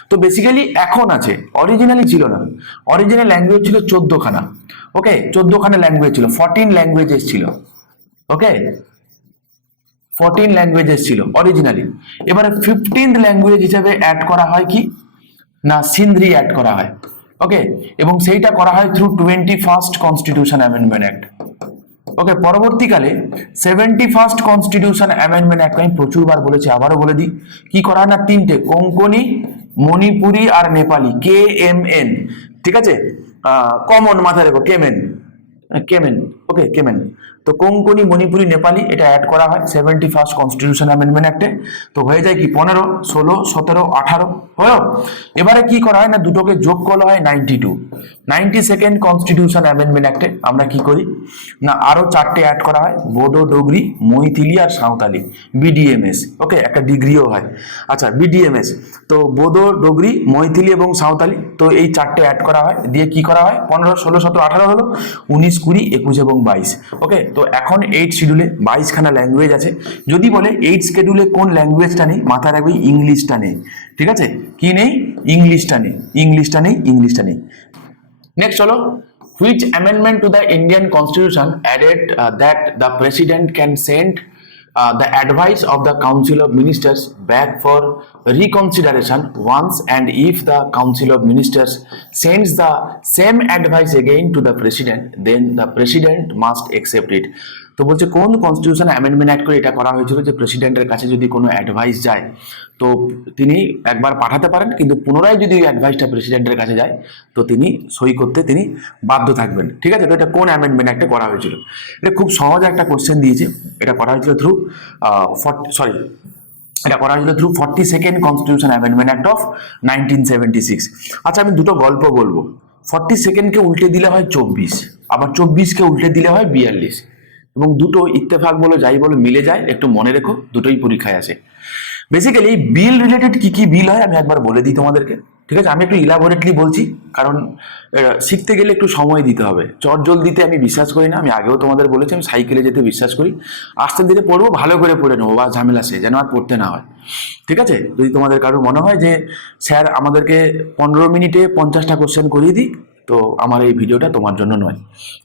তো বেসিক্যালি এখন আছে, অরিজিনালি ছিল না। অরিজিনাল ল্যাঙ্গুয়েজ ছিল 14খানা। ওকে, 14খানা ল্যাঙ্গুয়েজ ছিল, 14 ল্যাঙ্গুয়েজেস ছিল। ওকে, 14 ল্যাঙ্গুয়েজেস ছিল অরিজিনালি। এবারে 15th ল্যাঙ্গুয়েজ হিসেবে অ্যাড করা হয় কি না, সিন্ধ্রি অ্যাড করা হয়। ওকে, এবং সেইটা করা হয় through 21st constitution amendment act. Okay, পরবর্তীকালে 71st কনস্টিটিউশন অ্যামেন্ডমেন্ট অ্যাক্ট, আমি প্রচুরবার বলেছি, আবারও বলে দিই, কি করা হয় না, 3টে, কোঙ্কনি, মণিপুরি আর নেপালি, KMN, ঠিক আছে, কমন মাথায় রেখো, কেমেন, কেমেন। ওকে, কেমেন। তো কোঙ্কনি, মণিপুরি, নেপালি এটা অ্যাড করা হয় 71st কনস্টিটিউশন অ্যামেন্ডমেন্ট অ্যাক্টে। তো হয়ে যায় কি 15, 16, 17, 18 হলো। এবারে কি করা হয় না, দুটোকে যোগ করা হয় 92nd কনস্টিটিউশন অ্যামেন্ডমেন্ট অ্যাক্টে। আমরা কি করি না, আরো 4টে অ্যাড করা হয়, বোডো, ডোগরি, মৈথিলি আর সাঁওতালি, BDMS। ওকে, একটা ডিগ্রিও হয়। আচ্ছা, BDMS, তো বোডো, ডোগরি, মৈথিলি এবং সাঁওতালি, তো এই 4টে অ্যাড করা হয়, দিয়ে কি করা হয় 15, 16, 17, 18 হলো, 19, 20, 21 এবং 22। ওকে, তো এখন 8 শিডিউলে 22খানা ল্যাঙ্গুয়েজ আছে। যদি বলে 8 শিডিউলে কোন ল্যাঙ্গুয়েজটা নেই, মাথায় রাখবে ইংলিশটা নেই। ঠিক আছে, কি নেই, ইংলিশটা নেই, ইংলিশটা নেই। নেক্সট চলো, which amendment to the Indian Constitution added that the President can send the advice of the Council of Ministers back for reconsideration once, and if the Council of Ministers sends the same advice again to the President, then the President must accept it. তো বলছে কোন কনস্টিটিউশন অ্যামেন্ডমেন্ট অ্যাক্ট করে এটা করা হয়েছিল যে প্রেসিডেন্টের কাছে যদি কোনো অ্যাডভাইস যায় তো তিনি একবার পাঠাতে পারেন, কিন্তু পুনরায় যদি ওই অ্যাডভাইসটা প্রেসিডেন্টের কাছে যায় তো তিনি সই করতে তিনি বাধ্য থাকবেন। ঠিক আছে, তো এটা কোন অ্যামেন্ডমেন্ট অ্যাক্টে করা হয়েছিল? এটা খুব সহজ একটা কোশ্চেন দিয়েছে। এটা করা হয়েছিল থ্রু এটা করা হয়েছিল through 42nd constitution amendment act of 1976। আচ্ছা, আমি দুটো গল্প বলবো। 42কে উল্টে দিলে হয় 24, আবার 24কে উল্টে দিলে হয় 42, এবং দুটো ইত্তেফাক বলো যাই বলো মিলে যায়। একটু মনে রেখো, দুটোই পরীক্ষায় আসে। বেসিক্যালি বিল রিলেটেড কি কি বিল হয় আমি একবার বলে দিই তোমাদেরকে। ঠিক আছে, আমি একটু ইলাবোরেটলি বলছি, কারণ শিখতে গেলে একটু সময় দিতে হবে। চটজলদিতে আমি বিশ্বাস করি না, আমি আগেও তোমাদের বলেছি আমি সাইকেলে যেতে বিশ্বাস করি। আস্তে ধীরে পড়বো, ভালো করে পড়ে নেবো, বা ঝামেলা সে যেন আর পড়তে না হয়। ঠিক আছে, যদি তোমাদের কারোর মনে হয় যে স্যার আমাদেরকে 15 মিনিটে 50টা কোশ্চেন করিয়ে দিই, তো আমার এই ভিডিওটা তোমার জন্য নয়।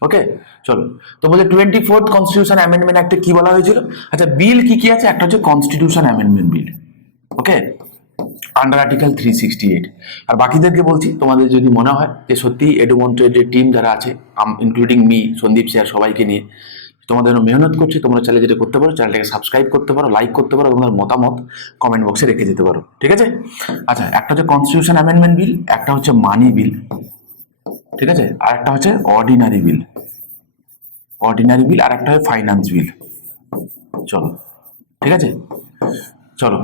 ওকে, চলো। তো বলে 24th কনস্টিটিউশন অ্যামেন্ডমেন্ট অ্যাক্টে কি বলা হয়েছিল? আচ্ছা, বিল কি কি আছে? একটা হচ্ছে কনস্টিটিউশন অ্যামেন্ডমেন্ট বিল, ওকে, আন্ডার আর্টিকেল 368। আর বাকিদেরকে বলছি, তোমাদের যদি মনে হয় যে সত্যি এডুমন্ট্রের যে টিম যারা আছে, ইনক্লুডিং মি, সন্দীপ স্যার, সবাইকে নিয়ে তোমাদের মেহনত করছি, তোমরা চ্যানেল যেটা করতে পারো, চ্যানেলটাকে সাবস্ক্রাইব করতে পারো, লাইক করতে পারো, তোমাদের মতামত কমেন্ট বক্সে রেখে যেতে পারো। ঠিক আছে, আচ্ছা, একটা হচ্ছে কনস্টিটিউশন অ্যামেন্ডমেন্ট বিল, একটা হচ্ছে মানি বিল, ঠিক আছে, আর একটা হচ্ছে অর্ডিনারি বিল, আর একটা হয় ফাইন্যান্স বিল। চলো, ঠিক আছে, চলো,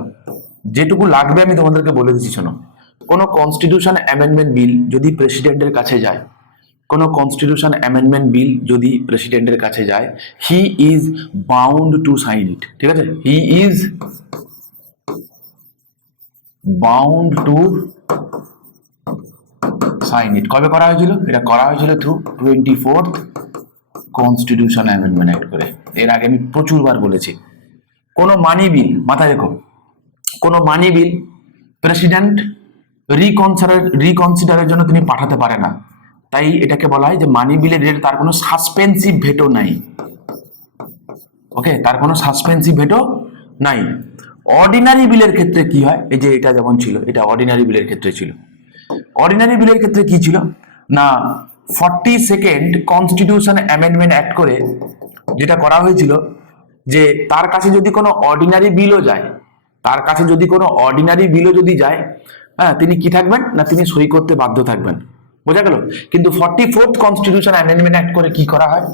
যেটুকু লাগবে আমি তোমাদেরকে বলে দিচ্ছি। শোনো, কোনো কনস্টিটিউশন অ্যামেন্ডমেন্ট বিল যদি প্রেসিডেন্টের কাছে যায়, কোনো কনস্টিটিউশন অ্যামেন্ডমেন্ট বিল যদি প্রেসিডেন্টের কাছে যায়, he is bound to sign it. ঠিক আছে, he is bound to sign it. কবে করা হয়েছিল? এটা করা হয়েছিল through 24th constitution amendment act করে। এর আগে আমি প্রচুরবার বলেছি। কোনো মানি বিল, মাথায় রেখো, কোনো মানি বিল প্রেসিডেন্ট রিকনসিডারের জন্য তিনি পাঠাতে পারে না। তাই এটাকে বলা হয় যে মানি বিলের তার কোনো সাসপেন্সিভ ভেটো নাই। ওকে, তার কোনো সাসপেন্সিভ ভেটো নাই। অর্ডিনারি বিলের ক্ষেত্রে কি হয়, এই যে এটা যেমন ছিল, এটা অর্ডিনারি বিলের ক্ষেত্রে ছিল। অর্ডিনারি বিলের ক্ষেত্রে কি ছিল না, 42nd কনস্টিটিউশন অ্যামেন্ডমেন্ট অ্যাক্ট করে যেটা করা হয়েছিল যে তার কাছে যদি কোনো অর্ডিনারি বিলও যায়, তার কাছে যদি কোনো অর্ডিনারি বিলও যদি যায়, হ্যাঁ, তিনি কি থাকবেন না, তিনি সই করতে বাধ্য থাকবেন। বোঝা গেল? কিন্তু 44th কনস্টিটিউশন অ্যামেন্ডমেন্ট অ্যাক্ট করে কি করা হয়,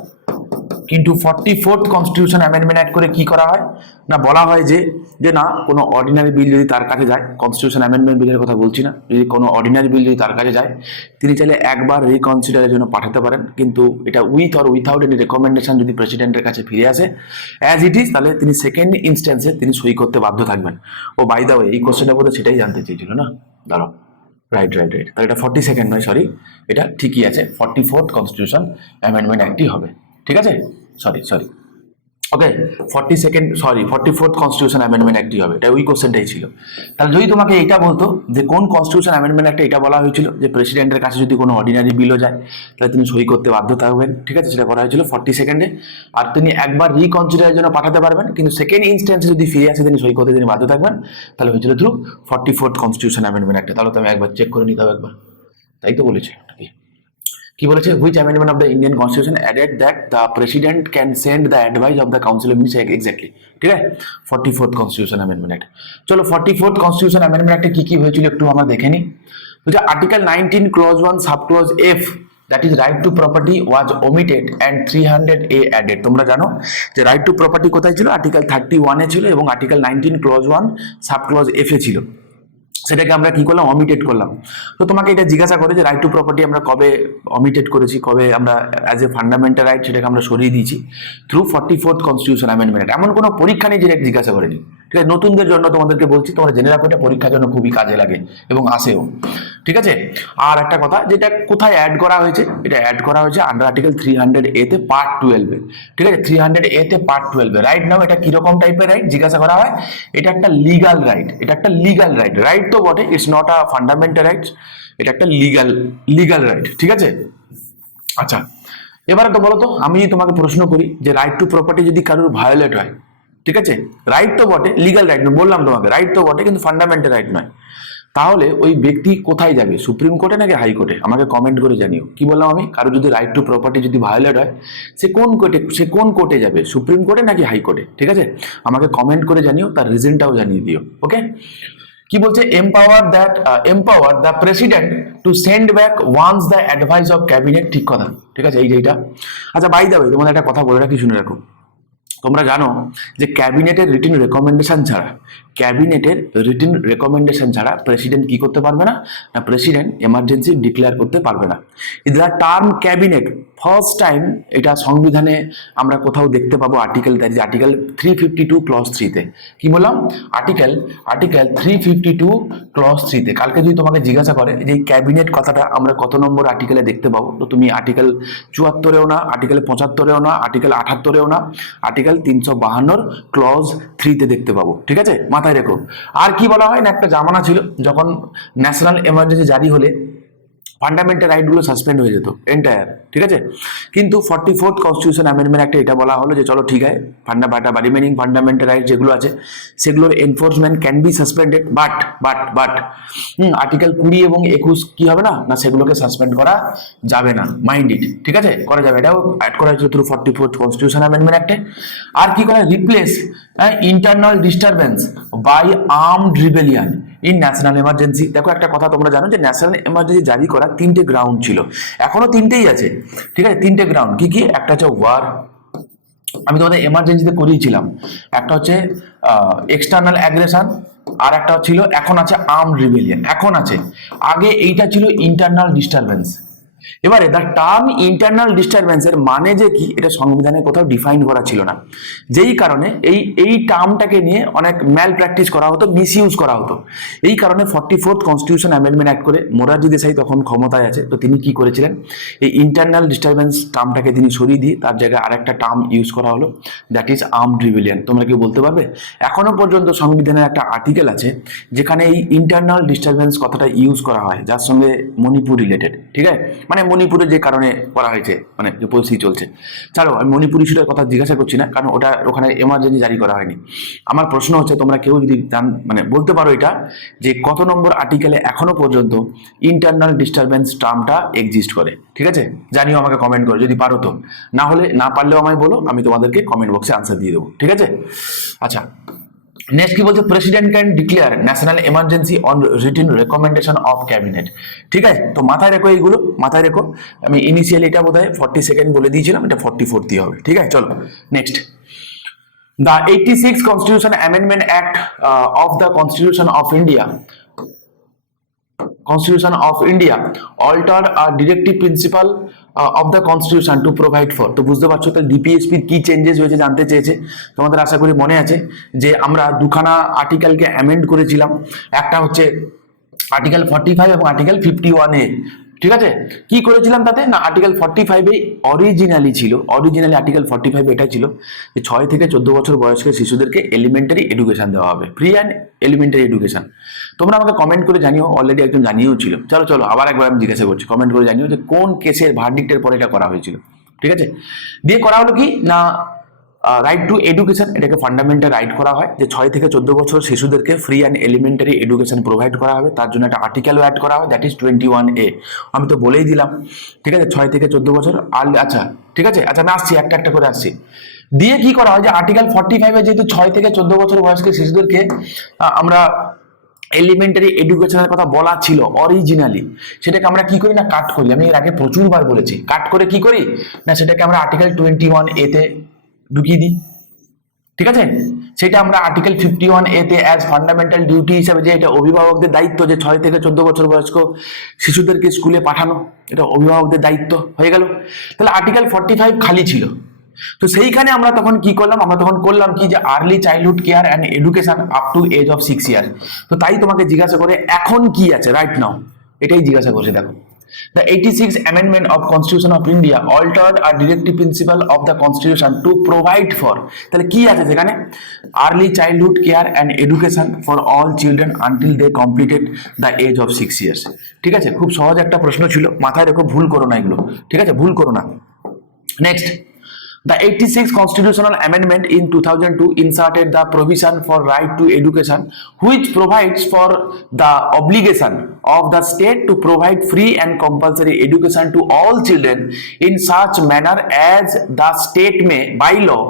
কিন্তু 44th কনস্টিটিউশন অ্যামেন্ডমেন্ট অ্যাক্ট করে কি করা হয় না, বলা হয় যে যে না কোনো অর্ডিনারি বিল যদি তার কাছে যায়, কনস্টিটিউশন অ্যামেন্ডমেন্ট বিলের কথা বলছি না, যদি কোনো অর্ডিনারি বিল যদি তার কাছে যায়, তিনি চাইলে একবার রিকনসিডারের জন্য পাঠাতে পারেন, কিন্তু এটা with or without any recommendation যদি প্রেসিডেন্টের কাছে ফিরে আসে অ্যাজ ইট ইজ, তাহলে তিনি সেকেন্ড ইনস্ট্যান্সে তিনি সই করতে বাধ্য থাকবেন। ও বাই দা ওয়ে এই কোশ্চেনটা বোধহয় সেটাই জানতে চেয়েছিল না, দাঁড়াও, রাইট রাইট রাইট, তাহলে এটা 42nd নয়, সরি, এটা ঠিকই আছে, 44th কনস্টিটিউশন অ্যামেন্ডমেন্ট অ্যাক্টই হবে, ঠিক আছে, সরি সরি, ওকে, 44th কনস্টিটিউশন অ্যামেন্ডমেন্ট অ্যাক্টই হবে, এটা ওই কোশ্চেনটাই ছিল। তাহলে যদি তোমাকে এটা বলতো যে কোন কনস্টিটিউশন অ্যামেন্ডমেন্ট অ্যাক্টে এটা বলা হয়েছিল যে প্রেসিডেন্টের কাছে যদি কোনো অর্ডিনারি বিলও যায় তাহলে তিনি সই করতে বাধ্য থাকবেন, ঠিক আছে, সেটা করা হয়েছিল 42nd, আর তিনি একবার রিকনসিডারের জন্য পাঠাতে পারবেন, কিন্তু সেকেন্ড ইনস্ট্যান্সে যদি ফিরে আসে তিনি সই করতে তিনি বাধ্য থাকবেন, তাহলে হয়েছিল থ্রু 44th কনস্টিটিউশন অ্যামেন্ডমেন্ট অ্যাক্টে। তাহলে তো আমি একবার চেক করে নিতে হবে একবার, তাই তো বলেছি নাকি কি বলেছে, which amendment of the Indian constitution added that the president can send the advice of the council of minister, exactly, ঠিক আছে, 44th কনস্টিটিউশন অ্যামেন্ডমেন্ট অ্যাক্ট। চলো 44th কনস্টিটিউশন অ্যামেন্ডমেন্ট অ্যাক্টে কি কি হয়েছিল একটু আমরা দেখে নিই। বলছে article 19 clause 1 sub clause F, that is right to property was omitted and 300A added. তোমরা জানো যে রাইট টু প্রপার্টি কোথায় ছিল, আর্টিকেল 31 ছিল এবং article 19 clause 1 sub clause F ছিল, সেটাকে আমরা কি করলাম, অমিটেড করলাম। তো তোমাকে এটা জিজ্ঞাসা করে যে রাইট টু প্রপার্টি আমরা কবে অমিটেড করেছি, কবে আমরা অ্যাজ এ ফান্ডামেন্টাল রাইট সেটাকে আমরা সরিয়ে দিয়েছি, থ্রু 44th কনস্টিটিউশন অ্যামেন্ডমেন্ট। এমন কোনো পরীক্ষা নেই যেটা জিজ্ঞাসা করেনি, ঠিক আছে, নতুনদের জন্য তোমাদেরকে বলছি, তোমরা জেনে রাখো এটা পরীক্ষার জন্য খুবই কাজে লাগে এবং আসেও, ঠিক আছে। আর একটা কথা, যেটা কোথায় অ্যাড করা হয়েছে, এটা অ্যাড করা হয়েছে আন্ডার আর্টিকেল 300A তে পার্ট 12, ঠিক আছে, 300A তে পার্ট 12। রাইট নাও এটা কিরকম টাইপের রাইট জিজ্ঞাসা করা হয়, এটা একটা লিগাল রাইট, এটা একটা লিগাল রাইট, রাইট তো বটে, it's not a fundamental right, এটা একটা লিগাল রাইট, ঠিক আছে। আচ্ছা, এবারে তো বলো তো, আমি তোমাকে প্রশ্ন করি যে রাইট টু প্রপার্টি যদি কারোর ভায়োলেট হয়, ঠিক আছে, রাইট তো বটে, লিগাল রাইট নয়, বললাম তোমাকে রাইট তো বটে কিন্তু ফান্ডামেন্টাল রাইট নয়, তাহলে ওই ব্যক্তি কোথায় যাবে, সুপ্রিম কোর্টে নাকি হাইকোর্টে? আমাকে কমেন্ট করে জানিও। কি বললাম আমি, কারো যদি রাইট টু প্রপার্টি যদি ভায়োলেট হয় সে কোন কোর্টে যাবে, সুপ্রিম কোর্টে নাকি হাইকোর্টে, ঠিক আছে, আমাকে কমেন্ট করে জানিও, তার রিজনটাও জানিয়ে দিও, ওকে। কি বলছে, empower the president to send back once the advice of cabinet, ঠিক কথা, ঠিক আছে, এই যেটা। আচ্ছা বাই দ্য ওয়ে তোমাদের একটা কথা বলে রাখি, শুনে রাখো, তোমরা জানো যে ক্যাবিনেটের রিটিন রেকমেন্ডেশন ছাড়া প্রেসিডেন্ট কি করতে পারবে না, না প্রেসিডেন্ট এমার্জেন্সি ডিক্লেয়ার করতে পারবে না। The term cabinet first time এটা সংবিধানে আমরা কোথাও দেখতে পাবো, আর্টিকেল 352 ক্লজ 3-তে। কি বললাম, আর্টিকেল 352 ক্লজ 3-তে। কালকে যদি তোমাকে জিজ্ঞাসা করে যে এই ক্যাবিনেট কথাটা আমরা কত নম্বর আর্টিকেলে দেখতে পাবো, তো তুমি আর্টিকেল 74-এও না, আর্টিকেল 75-এও না, আর্টিকেল 78-এও না, আর্টিকেল 352 ক্লজ 3-তে দেখতে পাবো, ঠিক আছে, মাথায় রেখো। আর কি বলা হয় না, একটা জামানা ছিল যখন ন্যাশনাল এমার্জেন্সি জারি হলে ফান্ডামেন্টাল রাইটগুলো সাসপেন্ড হয়ে যেত এন্টায়ার, ঠিক আছে, কিন্তু 44th কনস্টিটিউশন অ্যামেন্ডমেন্ট একটা এটা বলা হলো যে চলো ঠিক আছে, রিমেনিং ফান্ডামেন্টাল রাইট যেগুলো আছে সেগুলোর enforcement can be suspended, but article 20 এবং 21 কি হবে না, না সেগুলোকে সাসপেন্ড করা যাবে না, মাইন্ড ইট, ঠিক আছে, করা যাবে, এটাও অ্যাড করা হয়েছিল থ্রু 44th কনস্টিটিউশন অ্যামেন্ডমেন্ট অ্যাক্টে। আর কি করা, replace internal disturbance by armed rebellion in national emergency. দেখো একটা কথা তোমরা জানো যে ন্যাশনাল এমার্জেন্সি জারি করা 3টে গ্রাউন্ড ছিল, এখনো 3টেই আছে, ঠিক আছে, 3টে গ্রাউন্ড কি কি, একটা হচ্ছে ওয়ার, আমি তোমাদের এমার্জেন্সিতে করিয়েছিলাম, একটা হচ্ছে এক্সটার্নাল অ্যাগ্রেশন, আর একটা ছিল এখন আছে আর্মড রিবেলিয়ন, এখন আছে, আগে এইটা ছিল ইন্টারনাল ডিস্টারবেন্স। এবারে দ্য টার্ম ইন্টারনাল ডিস্টারবেন্সের মানে যে কি এটা সংবিধানে কোথাও ডিফাইন করা ছিল না, যেই কারণে এই টার্মটাকে নিয়ে অনেক ম্যাল প্র্যাকটিস করা হতো, মিসইউজ করা হতো। এই কারণে 44th কনস্টিটিউশন অ্যামেন্ডমেন্ট অ্যাক্ট করে মোরারজি দেশাই তখন ক্ষমতায় আছে, তো তিনি কি করেছিলেন, এই ইন্টারনাল ডিস্টারবেন্স টার্মটাকে তিনি সরিয়ে দিয়ে তার জায়গায় আরেকটা টার্ম ইউজ করা হলো, দ্যাট ইজ আর্মড রিবেলিয়ন। তোমরা কি বলতে পারবে এখনো পর্যন্ত সংবিধানের একটা আর্টিকেল আছে যেখানে এই ইন্টারনাল ডিস্টারবেন্স কথাটা ইউজ করা হয়, যার সঙ্গে মণিপুর রিলেটেড, ঠিক আছে, মানে মণিপুরে যে কারণে করা হয়েছে, মানে যে পরিস্থিতি চলছে, ছাড়ো আমি মণিপুর ইস্যুটার কথা জিজ্ঞাসা করছি না, কারণ ওখানে এমার্জেন্সি জারি করা হয়নি। আমার প্রশ্ন হচ্ছে তোমরা কেউ যদি মানে বলতে পারো এটা যে কত নম্বর আর্টিকেলে এখনো পর্যন্ত ইন্টারনাল ডিস্টারবেন্স টার্মটা এক্সিস্ট করে, ঠিক আছে, জানিও আমাকে কমেন্ট করো যদি পারো, তো না হলে না পারলেও আমায় বলো, আমি তোমাদেরকে কমেন্ট বক্সে আনসার দিয়ে দেবো, ঠিক আছে। আচ্ছা নেক্সট কি বলছে, president can declare national emergency on written recommendation of cabinet. ঠিক আছে, তো মাথায় রেখো এইগুলো, মাথায় রেখো। আমি ইনিশিয়ালি এটা বোধহয় 42nd বলে দিয়েছিলাম, এটা 44th হবে। ঠিক আছে, চলো next. The 86 Constitution Amendment Act of the Constitution of India altered a directive principle of the Constitution to provide for। তো বুঝতে পারছো তাহলে ডিপিএসপি কি চেঞ্জেস হয়েছে জানতে চেয়েছে তোমাদের, আশা করি মনে আছে যে আমরা দুখানা আর্টিকেলকে অ্যামেন্ড করেছিলাম। একটা হচ্ছে আর্টিকেল 45 এবং আর্টিকেল 51A। ঠিক আছে, কি করেছিলাম তাতে না, আর্টিকেল 45 অরিজিনালি আর্টিকেল 45 এটা ছিল যে 6 থেকে 14 বছর বয়স্কের শিশুদেরকে এলিমেন্টারি এডুকেশন দেওয়া হবে, ফ্রি অ্যান্ড এলিমেন্টারি এডুকেশন। তোমরা আমাকে কমেন্ট করে জানিও, অলরেডি একজন জানিয়েও ছিল। চলো আবার একবার আমি জিজ্ঞাসা করছি, কমেন্ট করে জানিও যে কোন কেসের ভার্ডিক্টের পরে এটা করা হয়েছিল। ঠিক আছে, দিয়ে করা হলো কি না, রাইট টু এডুকেশন, এটাকে ফান্ডামেন্টাল রাইট করা হয় যে 6 থেকে 14 বছর শিশুদেরকে free and elementary education provide করা হবে। তার জন্য একটা আর্টিকেলও অ্যাড করা হয়, দ্যাট ইজ 21A। আমি তো বলেই দিলাম। ঠিক আছে, 6 থেকে 14 বছর আর আচ্ছা ঠিক আছে, আচ্ছা আমি আসছি একটা একটা করে আসছি। দিয়ে কি করা হয় যে আর্টিকেল 45 যেহেতু 6 থেকে 14 বছর বয়স্কের শিশুদেরকে আমরা এলিমেন্টারি এডুকেশনের কথা বলা ছিল অরিজিনালি, সেটাকে আমরা কি করি না কাট করি। আমি এর আগে প্রচুরবার বলেছি, কাট করে কি করি না সেটাকে আমরা আর্টিকেল 21A তে ঢুকিয়ে দিই। ঠিক আছে, সেটা আমরা আর্টিকেল 51A তে অ্যাজ ফান্ডামেন্টাল ডিউটি হিসাবে, যে এটা অভিভাবকদের দায়িত্ব যে 6 থেকে 14 বছর বয়স্ক শিশুদেরকে স্কুলে পাঠানো, এটা অভিভাবকদের দায়িত্ব হয়ে গেল। তাহলে আর্টিকেল 45 খালি ছিল। তো সেইখানে আমরা তখন কি করলাম, আমরা তখন করলাম কি যে early childhood care and education up to age of 6 year. তো তাই তোমাকে জিজ্ঞাসা করে এখন কি আছে রাইট নাও, এটাই জিজ্ঞাসা করছে। দেখো, The 86th Amendment of Constitution of India altered a directive principle of the Constitution to provide for, তাহলে কি আছে সেখানে, early childhood care and education for all children until they completed the age of 6 years. ঠিক আছে, খুব সহজ একটা প্রশ্ন ছিল, মাথায় রেখো, ভুল করো না এগুলো। ঠিক আছে, ভুল করো না। Next, the 86th Constitutional Amendment in 2002 inserted the provision for right to education, which provides for the obligation of the state to provide free and compulsory education to all children in such manner as the state may by law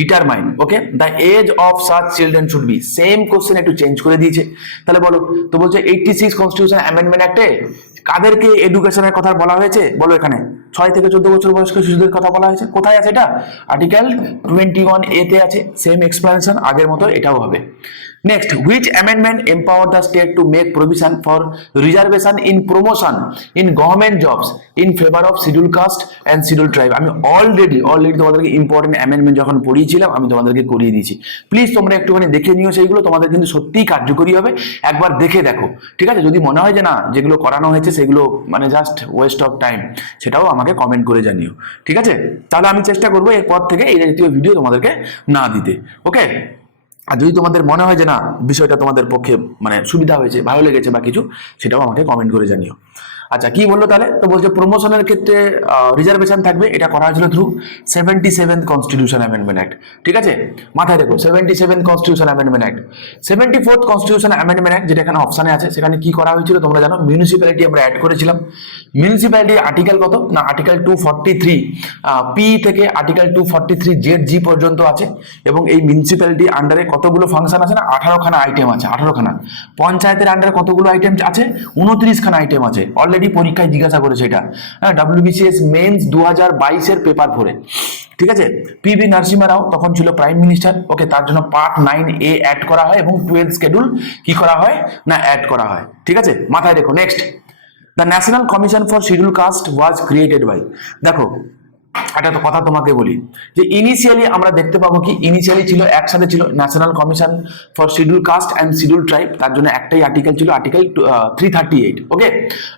determine, okay, the age of such children should be। same question একটু চেঞ্জ করে দিয়েছে। তাহলে বলো, তো বলছে 86 Constitution Amendment Act এ কাদেরকে এডুকেশনের কথা বলা হয়েছে, বলো এখানে 6 থেকে 14 বছর বয়স্ক শিশুদের কথা বলা হয়েছে। কোথায় আছে এটা, আর্টিকেল 21A তে আছে। সেম এক্সপ্লেনেশন আগের মতো এটাও হবে। Next, which amendment empower the state to make provision for reservation in promotion in government jobs in favour of schedule caste and schedule tribe. আমি অলরেডি তোমাদেরকে ইম্পর্টেন্ট অ্যামেন্ডমেন্ট যখন পড়িয়েছিলাম আমি তোমাদেরকে করিয়ে দিয়েছি। প্লিজ তোমরা একটুখানি দেখে নিও, সেইগুলো তোমাদের কিন্তু সত্যিই কার্যকরী হবে, একবার দেখে দেখো। ঠিক আছে, যদি মনে হয় যে না যেগুলো করানো হয়েছে সেগুলো মানে জাস্ট ওয়েস্ট অফ টাইম, সেটাও আমাকে কমেন্ট করে জানিও। ঠিক আছে, তাহলে আমি চেষ্টা করবো এরপর থেকে এই জাতীয় ভিডিও তোমাদেরকে না দিতে। ওকে, আর যদি তোমাদের মনে হয় যে না বিষয়টা তোমাদের পক্ষে মানে সুবিধা হয়েছে, ভালো লেগেছে বা কিছু, সেটাও আমাকে কমেন্ট করে জানিও। আচ্ছা, কি বললো তাহলে, তো বলছে প্রমোশনের ক্ষেত্রে রিজার্ভেশন থাকবে, এটা করা হয়েছিল through 77th constitution amendment act. ঠিক আছে, মাথায় রেখো 77th constitution amendment act. 74th constitution amendment act, যেটা এখানে অপশনে আছে, সেখানে কি করা হয়েছিল তোমরা জানো, মিউনিসিপ্যালিটি আমরা অ্যাড করেছিলাম। মিউনিসিপ্যালিটি আর্টিকেল কত না, আর্টিকেল 243 পি থেকে আর্টিকেল 243 ZG পর্যন্ত আছে। এবং এই মিউনিসিপ্যালিটি আন্ডারে কতগুলো ফাংশন আছে না, 18খানা আইটেম আছে, 18খানা। পঞ্চায়েতের আন্ডারে কতগুলো আইটেম আছে, 29খানা আইটেম আছে। অলরেডি পরীক্ষায় জিজ্ঞাসা করেছে এটা, হ্যাঁ, WBCS মেন্স 2022 পেপার 4। ঠিক আছে, PV নরসিংহ রাও তখন ছিল প্রাইম মিনিস্টার। ওকে, তার জন্য পার্ট 9A অ্যাড করা হয় এবং 12 শিডিউল কি করা হয় না অ্যাড করা হয়। ঠিক আছে, মাথায় রেখো। Next, the national commission for schedule caste was created by. দেখো একটা তো কথা তোমাকে বলি যে ইনিশিয়ালি আমরা দেখতে পাবো কি, ইনিশিয়ালি ছিল একসাথে ছিল national commission for schedule caste and schedule tribe, তার জন্য একটাই আর্টিকেল ছিল, আর্টিকেল 338। ওকে,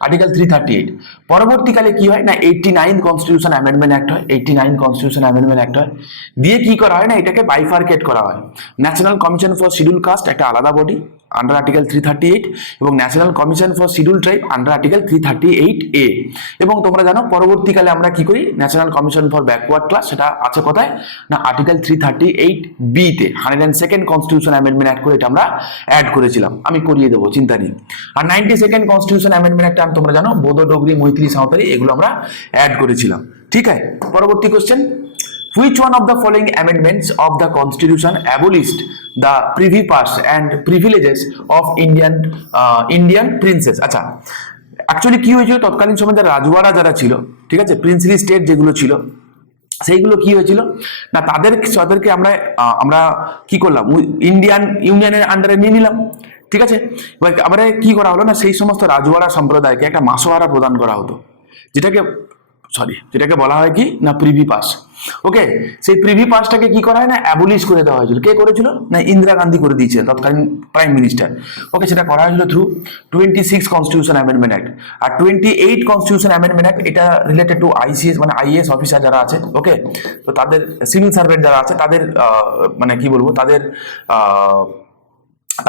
আর্টিকেল 338। পরবর্তীকালে কি হয় না, 89 কনস্টিটিউশন অ্যামেন্ডমেন্ট অ্যাক্ট হয়, 89 কনস্টিটিউশন অ্যামেন্ডমেন্ট অ্যাক্ট হয়। দিয়ে কি করা হয় না, এটাকে বাইফার্কেট করা হয়। National commission for schedule caste একটা আলাদা বডি আন্ডার আর্টিকেল 338 এবং national commission for schedule tribe under article 338A। এবং তোমরা জানো পরবর্তীকালে আমরা কি করি, national commission for backward class সেটা আছে কোথায় না, আর্টিকেল 338B তে 102nd কনস্টিটিউশন অ্যামেন্ডমেন্ট অ্যাক্ট করে এটা আমরা অ্যাড করেছিলাম। আমি করিয়ে দেবো, চিন্তা নেই। আর 92nd কনস্টিটিউশন অ্যামেন্ডমেন্ট অ্যাক্ট তোমরা জানো বোডো, ডোগরি, মৈথিলি, সাঁওতালি এগুলো আমরা অ্যাড করেছিলাম। ঠিক আছে, পরবর্তী question, Which one of the following amendments of the Constitution abolished the privy purse and privileges of Indian princes? আচ্ছা, অ্যাকচুয়ালি কি হয়েছিল তৎকালীন সময় যারা রাজওয়াড়া যারা ছিল, ঠিক আছে, প্রিন্সলি স্টেট যেগুলো ছিল, সেইগুলো কি হয়েছিল না, তাদেরকে আমরা আমরা কি করলাম, ইন্ডিয়ান ইউনিয়নের আন্ডারে নিয়ে নিলাম, ঠিক আছে। এবার আমরা কি করা হলো না, সেই সমস্ত রাজওয়াড়া সম্প্রদায়কে একটা মাসোহারা প্রদান করা হতো, যেটাকে বলা হয় কি না প্রিভি পাস। ওকে, সেই প্রিভি পাসটাকে কি করা হয় না অ্যাবলিশ করে দেওয়া হয়েছিল। কে করেছিল না ইন্দিরা গান্ধী করে দিয়েছিলেন, তৎকালীন প্রাইম মিনিস্টার। ওকে, সেটা করা হয়েছিল থ্রু 26 কনস্টিটিউশন অ্যামেন্ডমেন্ট অ্যাক্ট। আর 28 কনস্টিটিউশন অ্যামেন্ডমেন্ট অ্যাক্ট এটা রিলেটেড টু আইসিএস মানে আইএএস অফিসার যারা আছে, ওকে, তো তাদের সিভিল সার্ভেন্ট যারা আছে তাদের মানে কি বলবো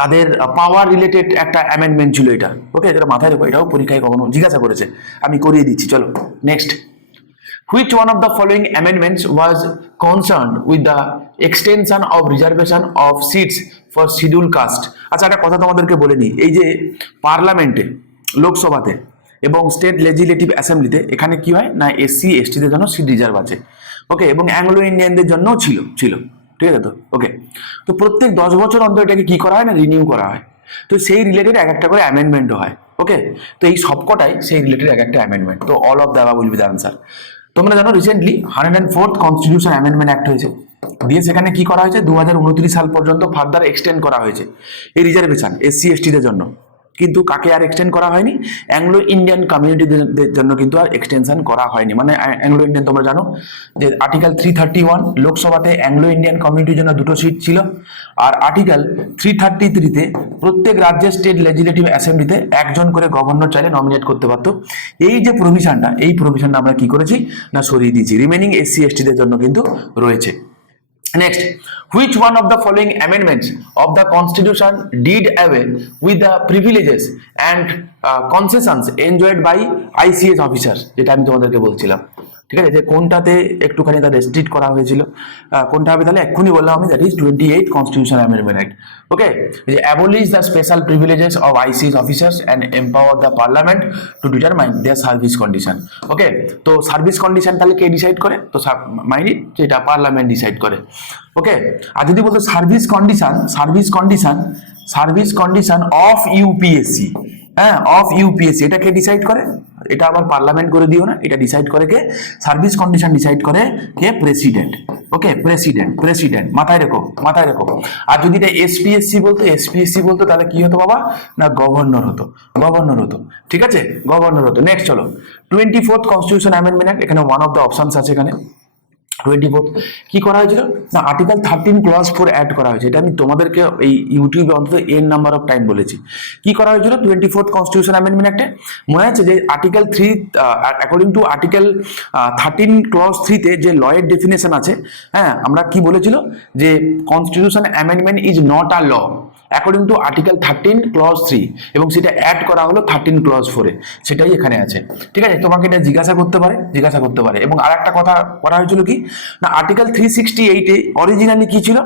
তাদের পাওয়ার রিলেটেড একটা অ্যামেন্ডমেন্ট ছিল এটা। ওকে, এটা মাথায় রেখো, এটাও পরীক্ষায় কখনো জিজ্ঞাসা করেছে, আমি করিয়ে দিচ্ছি। চলো next, which one of the following amendments was concerned with the extension of reservation of seats for scheduled caste? আচ্ছা, একটা কথা তোমাদেরকে বলে নিই, এই যে পার্লামেন্টে, লোকসভাতে এবং স্টেট লেজিসলেটিভ অ্যাসেম্বলিতে এখানে কি হয় না এসসি এসটিদের জন্য সিট রিজার্ভ আছে। ওকে, এবং অ্যাংলো ইন্ডিয়ানদের জন্যও ছিল, ঠিক আছে তো। ওকে, তো প্রত্যেক 10 বছর অন্তর এটাকে কি করা হয় না রিনিউ করা হয়, তো সেই রিলেটেড এক একটা করে অ্যামেন্ডমেন্টও হয়। ওকে, তো এই সবকটাই সেই রিলেটেড এক একটা অ্যামেন্ডমেন্ট, তো all of the above will be the answer. তোমরা জানো recently 104th constitution amendment act হয়েছে, দিয়ে সেখানে কি করা হয়েছে 2029 সাল পর্যন্ত ফার্দার এক্সটেন্ড করা হয়েছে এই রিজার্ভেশন এসসি এসটিদের জন্য। কিন্তু কাকে আর এক্সটেন্ড করা হয়নি, অ্যাংলো ইন্ডিয়ান কমিউনিটিদের জন্য কিন্তু আর এক্সটেনশন করা হয়নি। মানে অ্যাংলো ইন্ডিয়ান তোমরা জানো যে আর্টিকেল 331 লোকসভাতে অ্যাংলো ইন্ডিয়ান কমিউনিটির জন্য 2টো সিট ছিল, আর আর্টিকেল 333-তে প্রত্যেক রাজ্যের স্টেট লেজিসলেটিভ অ্যাসেম্বলিতে একজন করে গভর্নর চাইলে নমিনেট করতে পারতো। এই যে প্রভিশনটা আমরা কি করেছি না সরিয়ে দিয়েছি, রিমেনিং এসসি এসটিদের জন্য কিন্তু রয়েছে। Next, which one of the following amendments of the Constitution did away with the privileges and concessions enjoyed by ICS officers? যেটা আমি তোমাদেরকে বলছিলাম, ঠিক আছে, যে কোনটাতে একটুখানি তা রেস্ট্রিক্ট করা হয়েছিল, কোনটা হবে তাহলে এক্ষুনি বললাম আমি, that is 28 constitution amendment act. Okay, যে abolish the special privileges of ICS officers and empower the parliament to determine their service condition. Okay, তো সার্ভিস কন্ডিশন তাহলে কে ডিসাইড করে, তো মাইন্ড যেটা পার্লামেন্ট ডিসাইড করে। ওকে, আর যদি বলতো সার্ভিস কন্ডিশন অফ ইউপিএসসি, হ্যাঁ অফ ইউপিএসসি, এটা কে ডিসাইড করে, এটা আবার পার্লামেন্ট করে দিও না, এটা ডিসাইড করে কে, সার্ভিস কন্ডিশন ডিসাইড করে কে, প্রেসিডেন্ট। ওকে, প্রেসিডেন্ট মাথায় রেখো। আর যদি এটা এসপিএসসি বলতো তাহলে কি হতো বাবা না গভর্নর হতো, ঠিক আছে, গভর্নর হতো। নেক্সট চলো, 24th কনস্টিটিউশন অ্যামেন্ডমেন্ট অ্যাক্ট, এখানে ওয়ান অফ দ্য অপশনস আছে এখানে 24th কি করা হয়েছিল না আর্টিকেল 13 ক্লজ 4 অ্যাড করা হয়েছে। এটা আমি তোমাদেরকে এই ইউটিউবে অন্তত এন নাম্বার অফ টাইম বলেছি। কি করা হয়েছিল 24th কনস্টিটিউশন অ্যামেন্ডমেন্ট অ্যাক্টে, মনে আছে যে article 3 according to article 13 clause 3-তে যে লয়ের ডেফিনেশন আছে, হ্যাঁ আমরা কি বলেছিল যে constitution amendment is not a law according to article 13 clause 3, এবং সেটা অ্যাড করা হলো 13 ক্লজ 4-এ, সেটাই এখানে আছে। ঠিক আছে, তোমাকে এটা জিজ্ঞাসা করতে পারে। এবং আর একটা কথা করা হয়েছিল কি না আর্টিকেল 368-এ অরিজিনালি কি ছিল,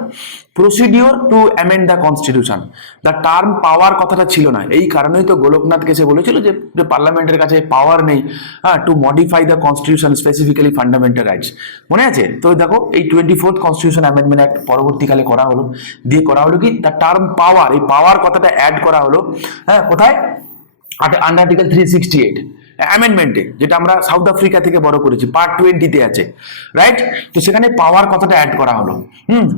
procedure to amend the constitution, the term power কথাটা ছিল না। এই কারণেই তো গোলকনাথ কেসে বলেছিল যে পার্লামেন্টের কাছে পাওয়ার নেই to modify the constitution specifically fundamental rights, মনে আছে তো। দেখো এই 24th কনস্টিটিউশন অ্যামেন্ডমেন্ট অ্যাক্ট পরবর্তীকালে করা হলো কি দ্য টার্ম পাওয়ার, এই পাওয়ার কথাটা অ্যাড করা হলো, হ্যাঁ কোথায়, আন্ডার আর্টিকেল 368 অ্যামেন্ডমেন্টে, যেটা আমরা সাউথ আফ্রিকা থেকে বড় করেছি, পার্ট 20-তে আছে, রাইট। তো সেখানে পাওয়ার কথাটা অ্যাড করা হলো,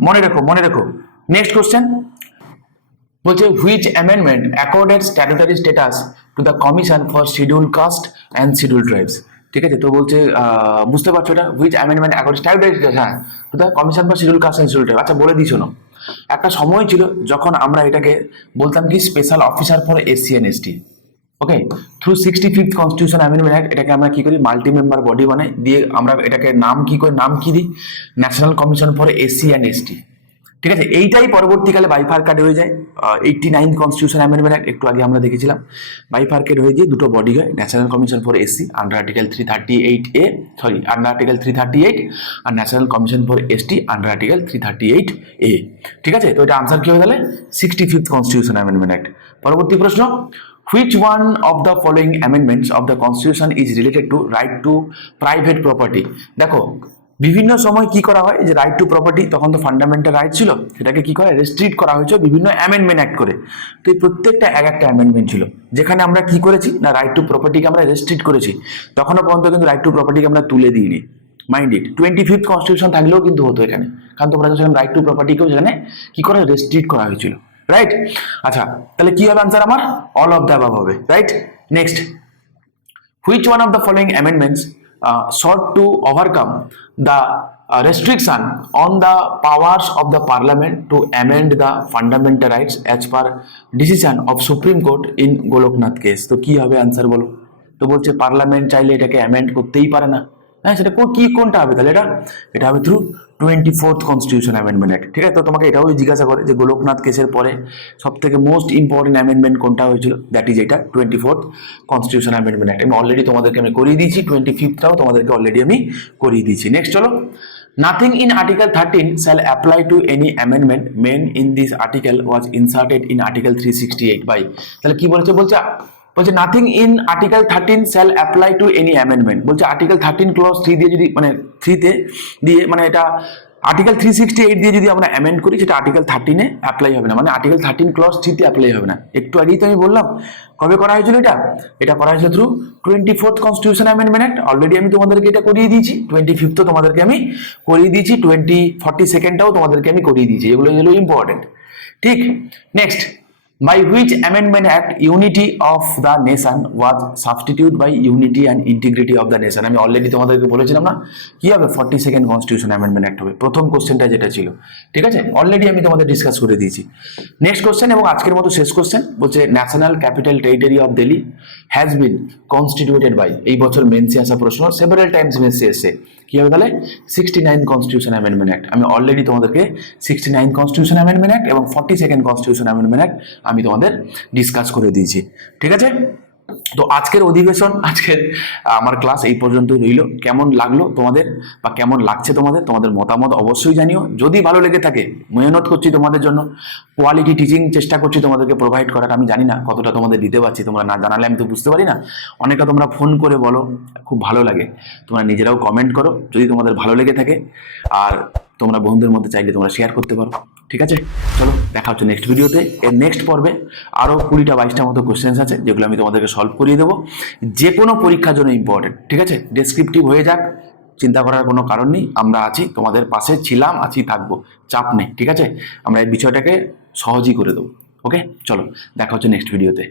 মনে রেখো। নেক্সট কোশ্চেন বলছে which amendment accorded statutory status to the commission for scheduled caste and scheduled tribes. ঠিক আছে, তো বলছে বুঝতে পারছো এটা, which amendment accorded statutory status, হ্যাঁ to the commission for scheduled caste and scheduled tribes. আচ্ছা বলে দিই শোনো, একটা সময় ছিল যখন আমরা এটাকে বলতাম কি special officer for SC and ST. Okay, through 65th constitution amendment act এটাকে আমরা কি করি মাল্টি মেম্বার বডি বানাই, দিয়ে আমরা এটাকে নাম কি দিই national commission for SC and ST. ঠিক আছে, এইটাই পরবর্তীকালে বাইফার্কেট হয়ে যায় 89th কনস্টিটিউশন অ্যামেন্ডমেন্ট অ্যাক্ট, একটু আগে আমরা দেখেছিলাম, বাইফার্কেট হয়ে গিয়ে দুটো বডি হয়, national commission for SC under article 338 আর national commission for ST under article 338A। ঠিক আছে, তো এটা আনসার কি হয়ে গেলে 65th কনস্টিটিউশন অ্যামেন্ডমেন্ট অ্যাক্ট। পরবর্তী প্রশ্ন, which one of the following amendments of the constitution is related to right to private property? দেখো বিভিন্ন সময় কি করা হয়, যে রাইট টু প্রপার্টি তখন তো ফান্ডামেন্টাল রাইট ছিল, সেটাকে কি করে রেস্ট্রিক্ট করা হয়েছে বিভিন্ন অ্যামেন্ডমেন্ট অ্যাক্ট করে। তো এই প্রত্যেকটা এক একটা অ্যামেন্ডমেন্ট ছিল, যেখানে আমরা কি করেছি না রাইট টু প্রপার্টিকে আমরা রেস্ট্রিক্ট করেছি। তখনও পর্যন্ত কিন্তু রাইট টু প্রপার্টিকে আমরা তুলে দিইনি। মাইন্ড ইট, 25th কনস্টিটিউশন থাকলেও কিন্তু হতো এখানে, কারণ তোমরা সেখানে রাইট টু প্রপার্টিকেও সেখানে কি করে রেস্ট্রিক্ট করা হয়েছিল। রাইট, আচ্ছা তাহলে কি হবে আনসার আমার? অল অফ দ্য অ্যাবাভ হবে। Right, next, which one of the following amendments sought to overcome the restriction on the powers of the parliament to amend the fundamental rights as per decision of Supreme Court in Goloknath case? তো কি হবে আনসার বলো? তো বলছে পার্লামেন্ট চাইলে এটাকে অ্যামেন্ড করতেই পারে না। হ্যাঁ, সেটা কি কোনটা হবে তাহলে? এটা হবে through 24th constitution amendment act. ঠিক আছে, তো তোমাকে এটাও জিজ্ঞাসা করে যে গোলকনাথ কেসের পরে সব থেকে মোস্ট ইম্পর্টেন্ট অ্যামেন্ডমেন্ট কোনটা হয়েছিল, দ্যাট ইজ এটা 24th কনস্টিটিউশন অ্যামেন্ডমেন্ট অ্যাক্ট। আমি অলরেডি তোমাদেরকে আমি করিয়ে দিয়েছি, 25thটাও তোমাদেরকে অলরেডি আমি করিয়ে দিয়েছি। নেক্সট চলো, nothing in article 13 shall apply to any amendment made in this article was inserted in article 368 by, তাহলে কি বলছে? বলছে nothing in article 13 shall apply to any amendment. বলছে আর্টিকেল 13 ক্লজ 3 দিয়ে যদি মানে 3তে দিয়ে মানে এটা আর্টিকেল 368 দিয়ে যদি আমরা অ্যামেন্ড করি, সেটা আর্টিকেল 13-এ অ্যাপ্লাই হবে না, মানে আর্টিকেল 13 ক্লজ 3তে অ্যাপ্লাই হবে না। একটু আগেই তো আমি বললাম কবে করা হয়েছিল এটা করা হয়েছিল through 24th constitution amendment act. Already আমি তোমাদেরকে এটা করিয়ে দিয়েছি, 25th তোমাদেরকে আমি করিয়ে দিয়েছি, 42টাও তোমাদেরকে আমি করিয়ে দিয়েছি। এগুলো হলো ইম্পর্টেন্ট। ঠিক, next, by which amendment act unity of the nation was substituted by unity and integrity of the nation? আমি অলরেডি তোমাদেরকে বলেছিলাম না কি হবে, 42nd কনস্টিটিউশন অ্যামেন্ডমেন্ট অ্যাক্ট হবে। প্রথম কোশ্চেনটা যেটা ছিল, ঠিক আছে, অলরেডি আমি তোমাদের ডিসকাস করে দিয়েছি। নেক্সট কোশ্চেন এবং আজকের মতো শেষ কোশ্চেন, বলছে national capital territory of Delhi has been constituted by, এই বছর মেন্সে আসা প্রশ্ন, সেভারাল টাইমস মেন্সে এসছে, কি হবে তাহলে? 69th constitution amendment act. আমি অলরেডি তোমাদেরকে 69th কনস্টিটিউশন অ্যামেন্ডমেন্ট অ্যাক্ট এবং 42nd কনস্টিটিউশন অ্যামেন্ডমেন্ট অ্যাক্ট আমি তোমাদের ডিসকাস করে দিয়েছি। ঠিক আছে, তো আজকের অধিবেশন, আজকের আমার ক্লাস এই পর্যন্তই রইল। কেমন লাগলো তোমাদের বা কেমন লাগছে তোমাদের মতামত অবশ্যই জানিও। যদি ভালো লেগে থাকে, মেহনত করছি তোমাদের জন্য, কোয়ালিটি টিচিং চেষ্টা করছি তোমাদেরকে প্রোভাইড করার। আমি জানি না কতটা তোমাদের দিতে পারছি, তোমরা না জানালে আমি তো বুঝতে পারি না। অনেকে তোমরা ফোন করে বলো, খুব ভালো লাগে। তোমরা নিজেরাও কমেন্ট করো যদি তোমাদের ভালো লেগে থাকে, আর তোমরা বন্ধুদের মধ্যে চাইলে তোমরা শেয়ার করতে পারো। ঠিক আছে, চলো দেখা হচ্ছে নেক্সট ভিডিওতে। এর নেক্সট পর্বে আরও 20টা-22টা মতো কোশ্চেন্স আছে, যেগুলো আমি তোমাদেরকে সলভ করিয়ে দেবো। যে কোনো পরীক্ষার জন্য ইম্পর্টেন্ট। ঠিক আছে, ডেসক্রিপটিভ হয়ে যাক, চিন্তা করার কোনো কারণ নেই। আমরা আছি, তোমাদের পাশে ছিলাম, আছি, থাকবো, চাপ নেই। ঠিক আছে, আমরা এই বিষয়টাকে সহজই করে দেবো। ওকে, চলো দেখা হচ্ছে নেক্সট ভিডিওতে।